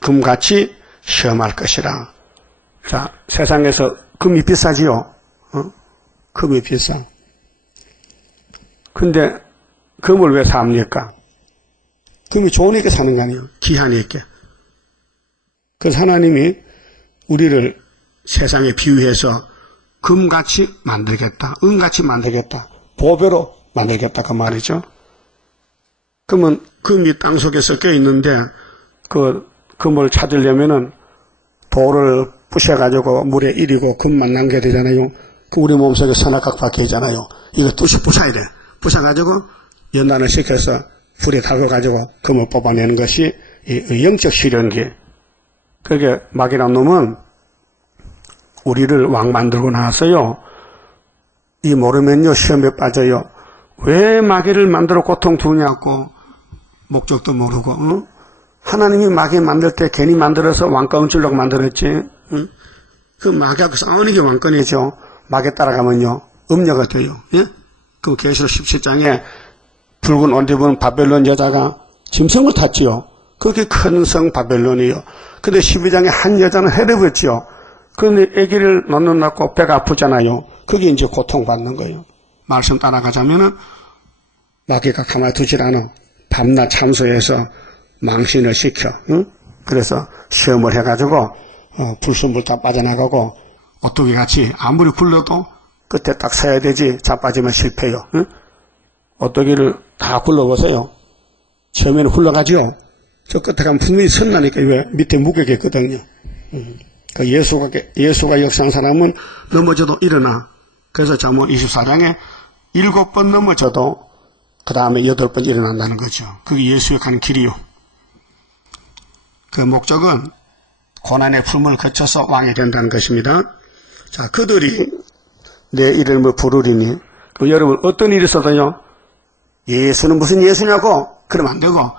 금같이 시험할 것이라. 자, 세상에서 금이 비싸지요. 금이 비싸. 근데 금을 왜 삽니까? 금이 좋으니까 사는 거 아니에요. 귀하니까. 그래서 하나님이 우리를 세상에 비유해서 금같이 만들겠다, 은같이 만들겠다, 보배로 만들겠다 그 말이죠. 그러면 금이 땅속에 섞여 있는데 그 금을 찾으려면은 돌을 부셔가지고 물에 일이고 금만 남게 되잖아요. 그 우리 몸속에 선악각 박혀 있잖아요. 이거 뚜시 부숴야 돼. 부숴가지고 연단을 시켜서 불에 달궈가지고 금을 뽑아내는 것이 이 영적 실현기. 그게 마귀란 놈은 우리를 왕 만들고 나서요. 이 모르면요 시험에 빠져요. 왜 마귀를 만들어 고통 주냐고 목적도 모르고. 응? 하나님이 마귀 만들 때 괜히 만들어서 왕권 주려고 만들었지. 응? 그 마귀하고 싸우는 게 왕권이죠. 마귀 따라가면요 음녀가 돼요. 예? 그 계시록 17장에 붉은 옷 입은 바벨론 여자가 짐승을 탔지요. 그게 큰 성 바벨론이요. 근데 12장에 한 여자는 해를 그런데 아기를 낳고 배가 아프잖아요. 그게 이제 고통받는 거예요. 말씀 따라가자면은 마귀가 가만히 두질 않아. 밤낮 참소해서 망신을 시켜. 응? 그래서 시험을 해가지고 불순물 다 빠져나가고 오뚜기 같이 아무리 굴러도 끝에 딱 서야 되지 자빠지면 실패요. 응? 오뚜기를 다 굴러보세요. 처음에는 굴러가죠. 저 끝에 가면 분명히 선나니까 왜 밑에 무게겠거든요. 그 예수가 역사한 사람은 넘어져도 일어나. 그래서 잠언 24장에 7번 넘어져도 그 다음에 8번 일어난다는 거죠. 그게 예수에 가는 길이요. 그 목적은 고난의 품을 거쳐서 왕이 된다는 것입니다. 자, 그들이 내 이름을 부르리니 그 여러분 어떤 일이 있어도요. 예수는 무슨 예수냐고 그러면 안 되고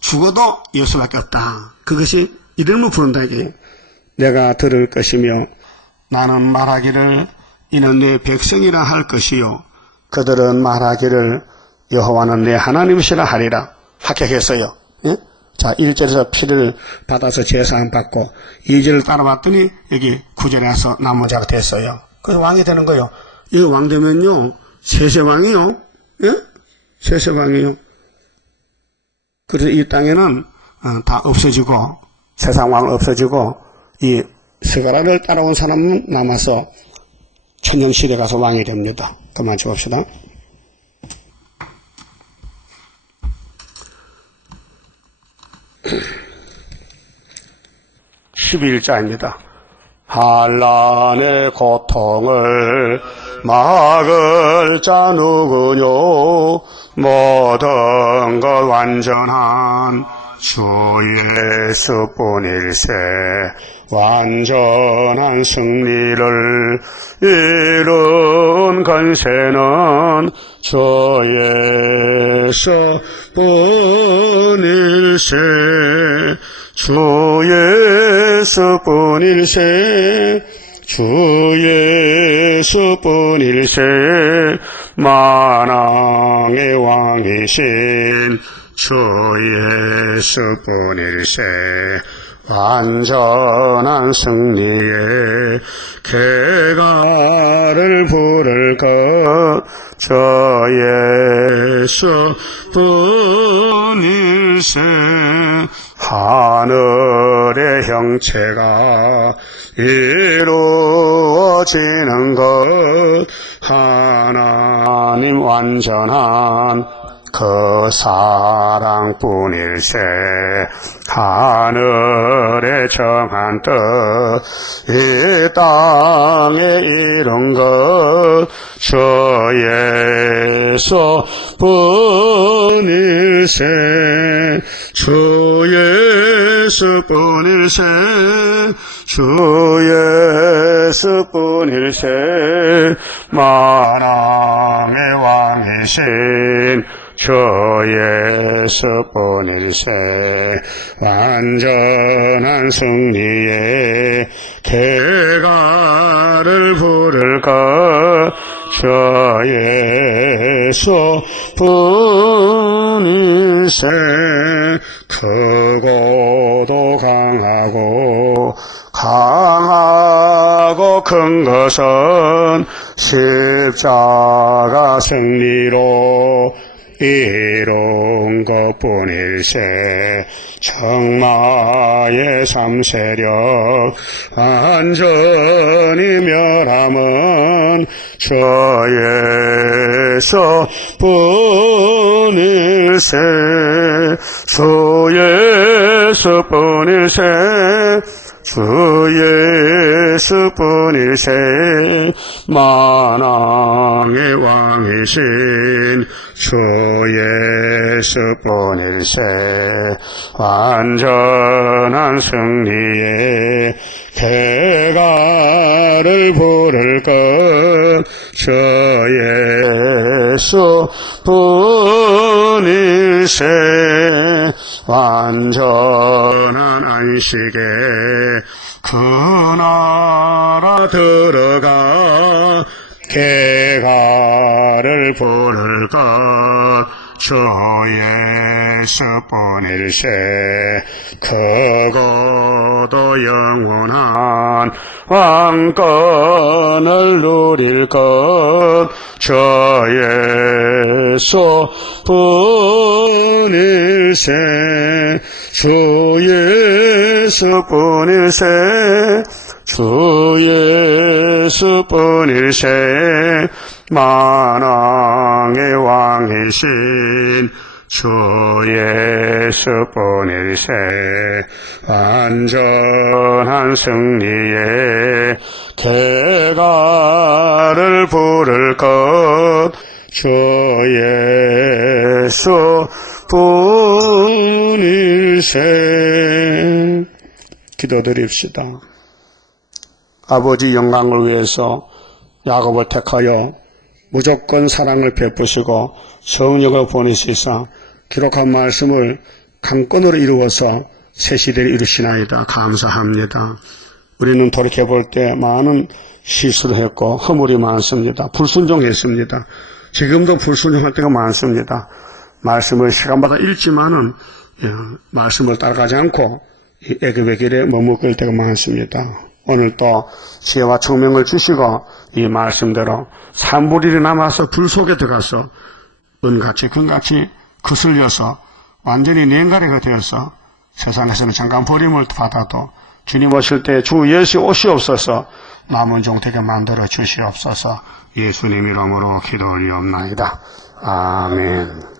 죽어도 예수밖에 없다. 그것이 이름을 부른다 이게. 내가 들을 것이며 나는 말하기를 이는 내 백성이라 할 것이요 그들은 말하기를 여호와는 내 하나님이시라 하리라. 합격했어요. 예? 자 1절에서 피를 받아서 제사함 받고 2절을 따라봤더니 여기 9절에 와서 남은 자가 됐어요. 그래서 왕이 되는 거예요. 이 왕 되면요 세세왕이요. 예? 세세왕이요. 그래서 이 땅에는 다 없어지고 세상 왕 없어지고 이 스가랴를 따라온 사람은 남아서 천년시대 가서 왕이 됩니다. 그만 봅시다. 11자입니다. 한란의 고통을 막을 자 누구뇨 모든 것 완전한 주 예수뿐일세. 완전한 승리를 이룬 권세는 주 예수뿐일세. 주 예수뿐일세. 주 예수뿐일세. 만왕의 왕이신 주 예수뿐일세. 완전한 승리의 개가를 부를 것 주 예수뿐일세. 하늘의 형체가 이루어지는 것 하나님 완전한 그 사랑뿐일세. 하늘에 정한 뜻 이 땅에 이룬 것 주 예수뿐일세. 주 예수뿐일세. 주 예수뿐일세. 만왕의 왕이신 주 예수뿐일세. 완전한 승리의 개가를 부를 것 주 예수뿐일세. 크고도 강하고 큰 것은 십자가 승리로 이룬 것뿐일세. 청마의 삼세력 완전히 멸함은 주 예수뿐일세. 주 예수뿐일세. 주 예수뿐일세. 만왕의 왕이신 주 예수뿐일세. 완전한 승리의 개가를 부를 것 주 예수뿐일세. 완전한 안식에 그 나라 들어가 개가를 부를 것 주 예수뿐일세. 크고도 영원한 왕권을 누릴 것 주 예수뿐일세. 주 예수뿐일세. 주 예수뿐일세. 만왕의 왕이신 주 예수뿐일세. 완전한 승리의 개가를 부를 것 주 예수뿐일세. 기도드립시다. 아버지 영광을 위해서 야곱을 택하여 무조건 사랑을 베푸시고 성령을 보내시사 기록한 말씀을 강권으로 이루어서 새 시대를 이루시나이다. 감사합니다. 우리는 돌이켜볼 때 많은 실수를 했고 허물이 많습니다. 불순종했습니다. 지금도 불순종할 때가 많습니다. 말씀을 시간마다 읽지만은 말씀을 따라가지 않고 애굽의 길에 머뭇거릴 때가 많습니다. 오늘 또 지혜와 총명을 주시고 이 말씀대로 산불이 남아서 불 속에 들어가서 은같이 금같이 거슬려서 완전히 냉가리가 되어서 세상에서는 잠깐 버림을 받아도 주님 오실 때 주 예수 오시옵소서. 남은 종 되게 만들어 주시옵소서. 예수님 이름으로 기도 올리옵나이다. 아멘.